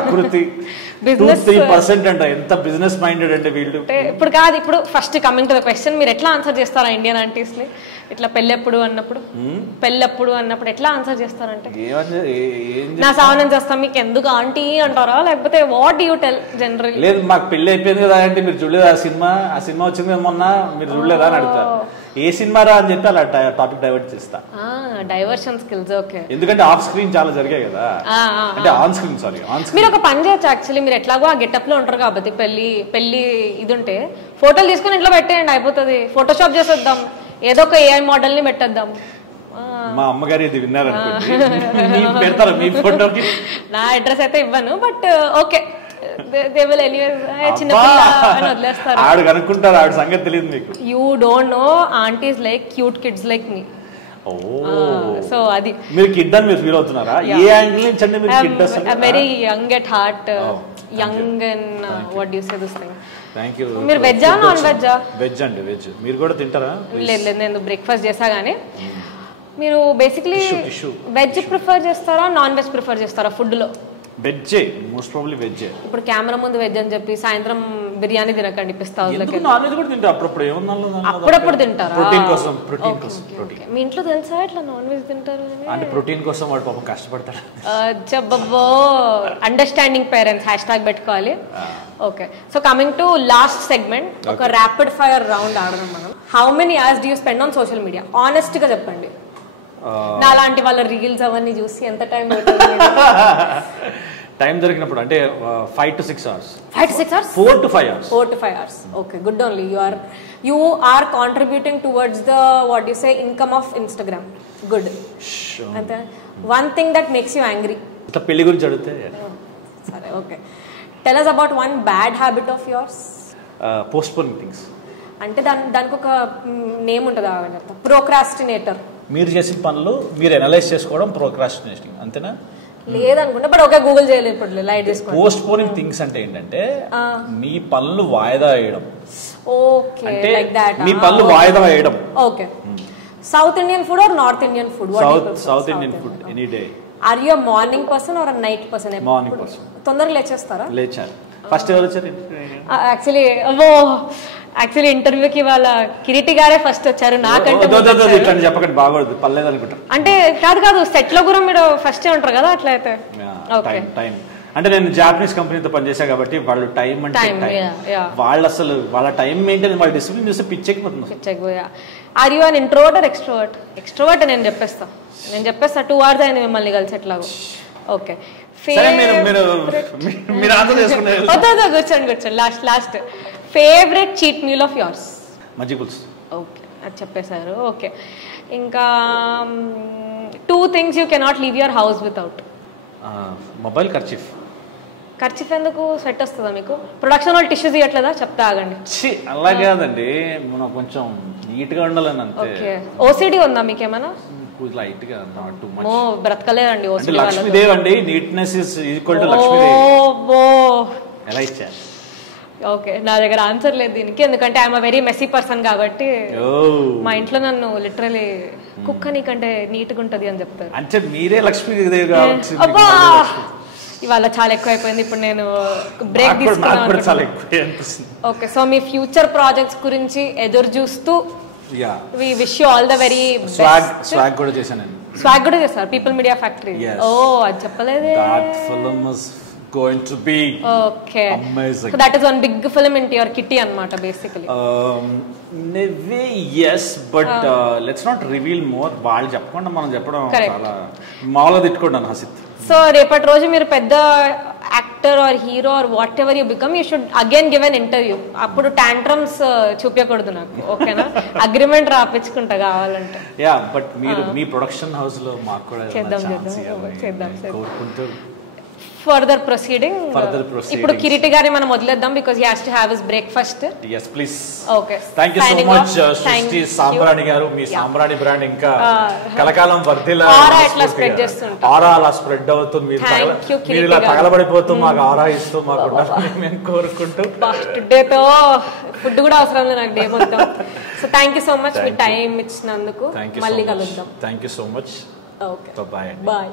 ఆకృతి. బిజినెస్ 2-3% అంట. ఎంత బిజినెస్ మైండెడ్ అంటే వీళ్ళు. ఇప్పుడు కాదు, ఇప్పుడు first coming to the question, మీరు ఎట్లా ఆన్సర్ చేస్తారా ఇండియన్ ఆంటీస్ ని ఇట్లా పెళ్ళెప్పుడు అన్నప్పుడు ఎట్లా ఆన్సర్ చేస్తారంటే, నా సావనం చేస్తాం మీకు ఎందుకు ఆంటీ అంటారా, లేకపోతే వాట్ యూ టెల్ జనరల్? లేదు మాకు పెళ్లి అయిపోయింది కదా అంటే మీరు చూడలేదు ఆ సినిమా వచ్చింది మొన్న మీరు చూడలేదా అని అడుగుతారు. ఏ సినిమా రా అని చెప్పి అలా టాపిక్ డైవర్ట్ చేస్తా. Diversion skills. ఓకే, ఎందుకంటే ఆఫ్ స్క్రీన్ చాలా జరిగాయి కదా, అంటే on screen sorry on screen. మీరు ఒక పని చేయొచ్చు యాక్చువల్లీ, మీరు ఎట్లాగో ఆ గెటప్ లో ఉంటారు కాబట్టి పెళ్లి ఇది ఉంటే ఫోటోలు తీసుకుని ఇంట్లో పెట్టేయండి, అయిపోతుంది. ఫోటోషాప్ చేసేద్దాం, ఏదో ఒక ఏఐ మోడల్ ని పెట్టేద్దాం. మా అమ్మగారు ఇది విన్నారనుకోండి పెడతారా మీ ఫోటోకి? నా అడ్రస్ అయితే ఇవ్వను, బట్ ఓకే ఆడు కనుక్కుంటారు, ఆవిడ సంగతి తెలియదు మీకు. You don't know aunties like cute kids like me. So అది మీరు కిడ్ అని మీరు ఫీల్ అవుతున్నారా? ఏ యాంగిల్ నుంచి అంటే మీరు కిడ్ అసలు? Very young at heart, young and what do you say this thing. Thank you. మీరు వెజ్జా నాన్ వెజ్జా? వెజ్ అండి, వెజ్. మీరు కూడా తింటారా? లేదు, నేను బ్రేక్ఫాస్ట్ చేసా గానీ. మీరు బేసిక్లీ వెజ్ ప్రిఫర్ చేస్తారా నాన్ వెజ్ ప్రిఫర్ చేస్తారా ఫుడ్ లో? వెజ్జే, మోస్ట్ ప్రాబబ్లీ వెజ్జే. ఇప్పుడు కెమెరా ముందు వెజ్ అని చెప్పి సాయంత్రం బిర్యానీ తినకండి పిస్తా. నాన్ వెజ్ కూడా తింటా అప్పుడప్పుడు. అప్పుడప్పుడు తింటారా? ప్రోటీన్ కోసం. మీ ఇంట్లో తెలుసా ఇట్లా నాన్ వెజ్ తింటారు అంటే ప్రోటీన్ కోసం వాడు పాపం కష్టపడతాడు. చెప్పబ్బో, అండర్స్టాండింగ్ పేరెంట్స్ హ్యాష్‌ట్యాగ్ పెట్టుకోవాలి. Okay, so coming to last segment, ఒక ర్యాపిడ్ ఫైర్ రౌండ్ ఆడదాం మనం. How many hours do you spend on social media? Honest గా చెప్పండి. నా లాంటి వాళ్ళ రీల్స్ అవన్నీ చూసి ఎంత టైం టైం దొరికినప్పుడు అంటే 5 to 6 hours. 5 to 6 hours? 4 to 5 hours. 4 to 5 hours. Okay, good only. You are contributing towards the what you say income of Instagram. Good. Sure. And one thing that makes you angry. ఇట్లా పెళ్లి గురించి అడిగితే సరే, okay. Tell us about one bad habit of yours. Postponing things. అంటే దానికి ఒక name ఉంటుందా? ప్రోక్రాస్టినేటర్. మీరు చేసిన పనులు మీరు అనలైజ్ చేసుకోవడం ప్రోక్రాస్టినేటింగ్, అంతేనా? లేదనుకుంటా, బట్ ఓకే, గూగుల్ చేయలేదు ఇప్పుడు, లైట్ చేసుకోండి. పోస్ట్ పోనింగ్ థింగ్స్ అంటే ఏంటంటే మీ పనులు వాయిదా వేయడం. Okay, like that. మీ పనులు వాయిదా వేయడం. Okay. South Indian food or north Indian food? South Indian food any day. Are you morning person or night person? Morning person. తొందరగా లేచేస్తారా? లేచారు. ఫస్ట్ ఎవరు వచ్చారు? యాక్చువల్లీ ఇంటర్వ్యూకి వాళ్ళ కిరీటి గారే ఫస్ట్ వచ్చారు, నాకంటే చెప్పకండి బాగోదు, పర్లేదు అనుకుంటారు. అంటే కాదు, సెట్ లో కూడా మీరు ఫస్ట్ ఉంటారు కదా, అట్లా అయితే. టైం అంటే నేను జాపనీస్ కంపెనీతో పనిచేసా కాబట్టి వాళ్ళు టైం అంటే వాళ్ళు అసలు వాళ్ళ టైం మెయింటైన్, వాళ్ళ డిసిప్లిన్ చూస్తే పిచ్చెక్కిపోతుంది. Are you an introvert or extrovert? Extrovert. నేను చెప్పేస్తా 2 hours అయింది మిమ్మల్ని కలిసి ఎట్లాగో. ఓకే, కూర్చోండి. Last favourite cheat meal of yours? మజ్జిగ పులుసు. ఓకే, అది చెప్పేశారు. ఓకే, ఇంకా 2 things you cannot leave your house without? Mobile, kerchief. Kerchief ఎందుకు? సెట్ వస్తుందా మీకు? ప్రొడక్షన్ వాళ్ళు టిష్యూస్ ఇవ్వట్లేదా? చెప్తా ఆగండి. అలా కాదండి, మనం కొంచెం నీట్ గా ఉండాలని అంతే. ఓకే, ఓసిడి ఉందా మీకేమైనా? లైట్ గా, నాట్ టూ మచ్. బ్రతకలేదండి ఓసిడి. లక్ష్మీదేవి అండి, neatness is equal to Lakshmi Devi. ఎలా ఇచ్చా? ఓకే, నా దగ్గర ఆన్సర్ లేదు దీనికి, ఎందుకంటే ఐఎమ్ వెరీ మెస్సీ పర్సన్ కాబట్టి. మా ఇంట్లో నన్ను లిటరలీ కుక్క నీకంటే నీట్ గా ఉంటది అని చెప్తారు. అంటే మీరే లక్ష్మీదేవి కావచ్చు. ఇవాళ చాలా ఎక్కువ అయిపోయింది, ఇప్పుడు నేను బ్రేక్ తీసుకున్నాను. ఓకే, సో మీ ఫ్యూచర్ ప్రాజెక్ట్స్ గురించి ఎదురు చూస్తూ we wish you all the very best. Swag కూడా చేశాను నేను. Swag కూడా చేశారు పీపుల్ మీడియా ఫ్యాక్టరీ. అది చెప్పలేదే. That film is going to be amazing. So that is one big film into your kitty anamata basically. Yes, but let's not reveal more. వాళ్ళు చెప్పకుండా మనం చెప్పడం చాలా మామూలుగా తిట్టుకుంటాను హసిత్. సో రేపటి రోజు మీరు పెద్ద actor are hero or what ever you become, you should again give an interview. అప్పుడు టాంట్రమ్స్ చూపించకూడదు నాకు, ఓకేనా? అగ్రిమెంట్ రాపించుకుంటా కావాలంటే. యా, బట్ మీరు మీ ప్రొడక్షన్ హౌస్ లో మాకు కూడా చేద్దాం కోరుకుంటూ ఫర్దర్ ప్రొసీడింగ్. ఇప్పుడు కిరీటి గారిని మనం వదిలేద్దాం because he has to have his breakfast. yes please. Okay, thank you so much సృష్టి సాంబ్రాణి గారు. మీ సాంబ్రాణి బ్రాండ్ ఇంకా కలకాలం వర్ధిల్లాలి. ఆరా ఇట్లా స్ప్రెడ్ చేస్తుంటా, ఆరా అలా స్ప్రెడ్ అవుతుంది, మీరు ఇలా తగలబడిపోతూ మాకు ఆరా ఇస్తూ మాకు మేము కోరుకుంటూ. టుడేతో ఫుడ్ కూడా అవసరం లేదు నాకు డే మొత్తం. సో థాంక్యూ సో మచ్ మీ టైం ఇచ్చినందుకు. మళ్ళీ కలుద్దాం. Thank you so much. Okay, bye. Bye.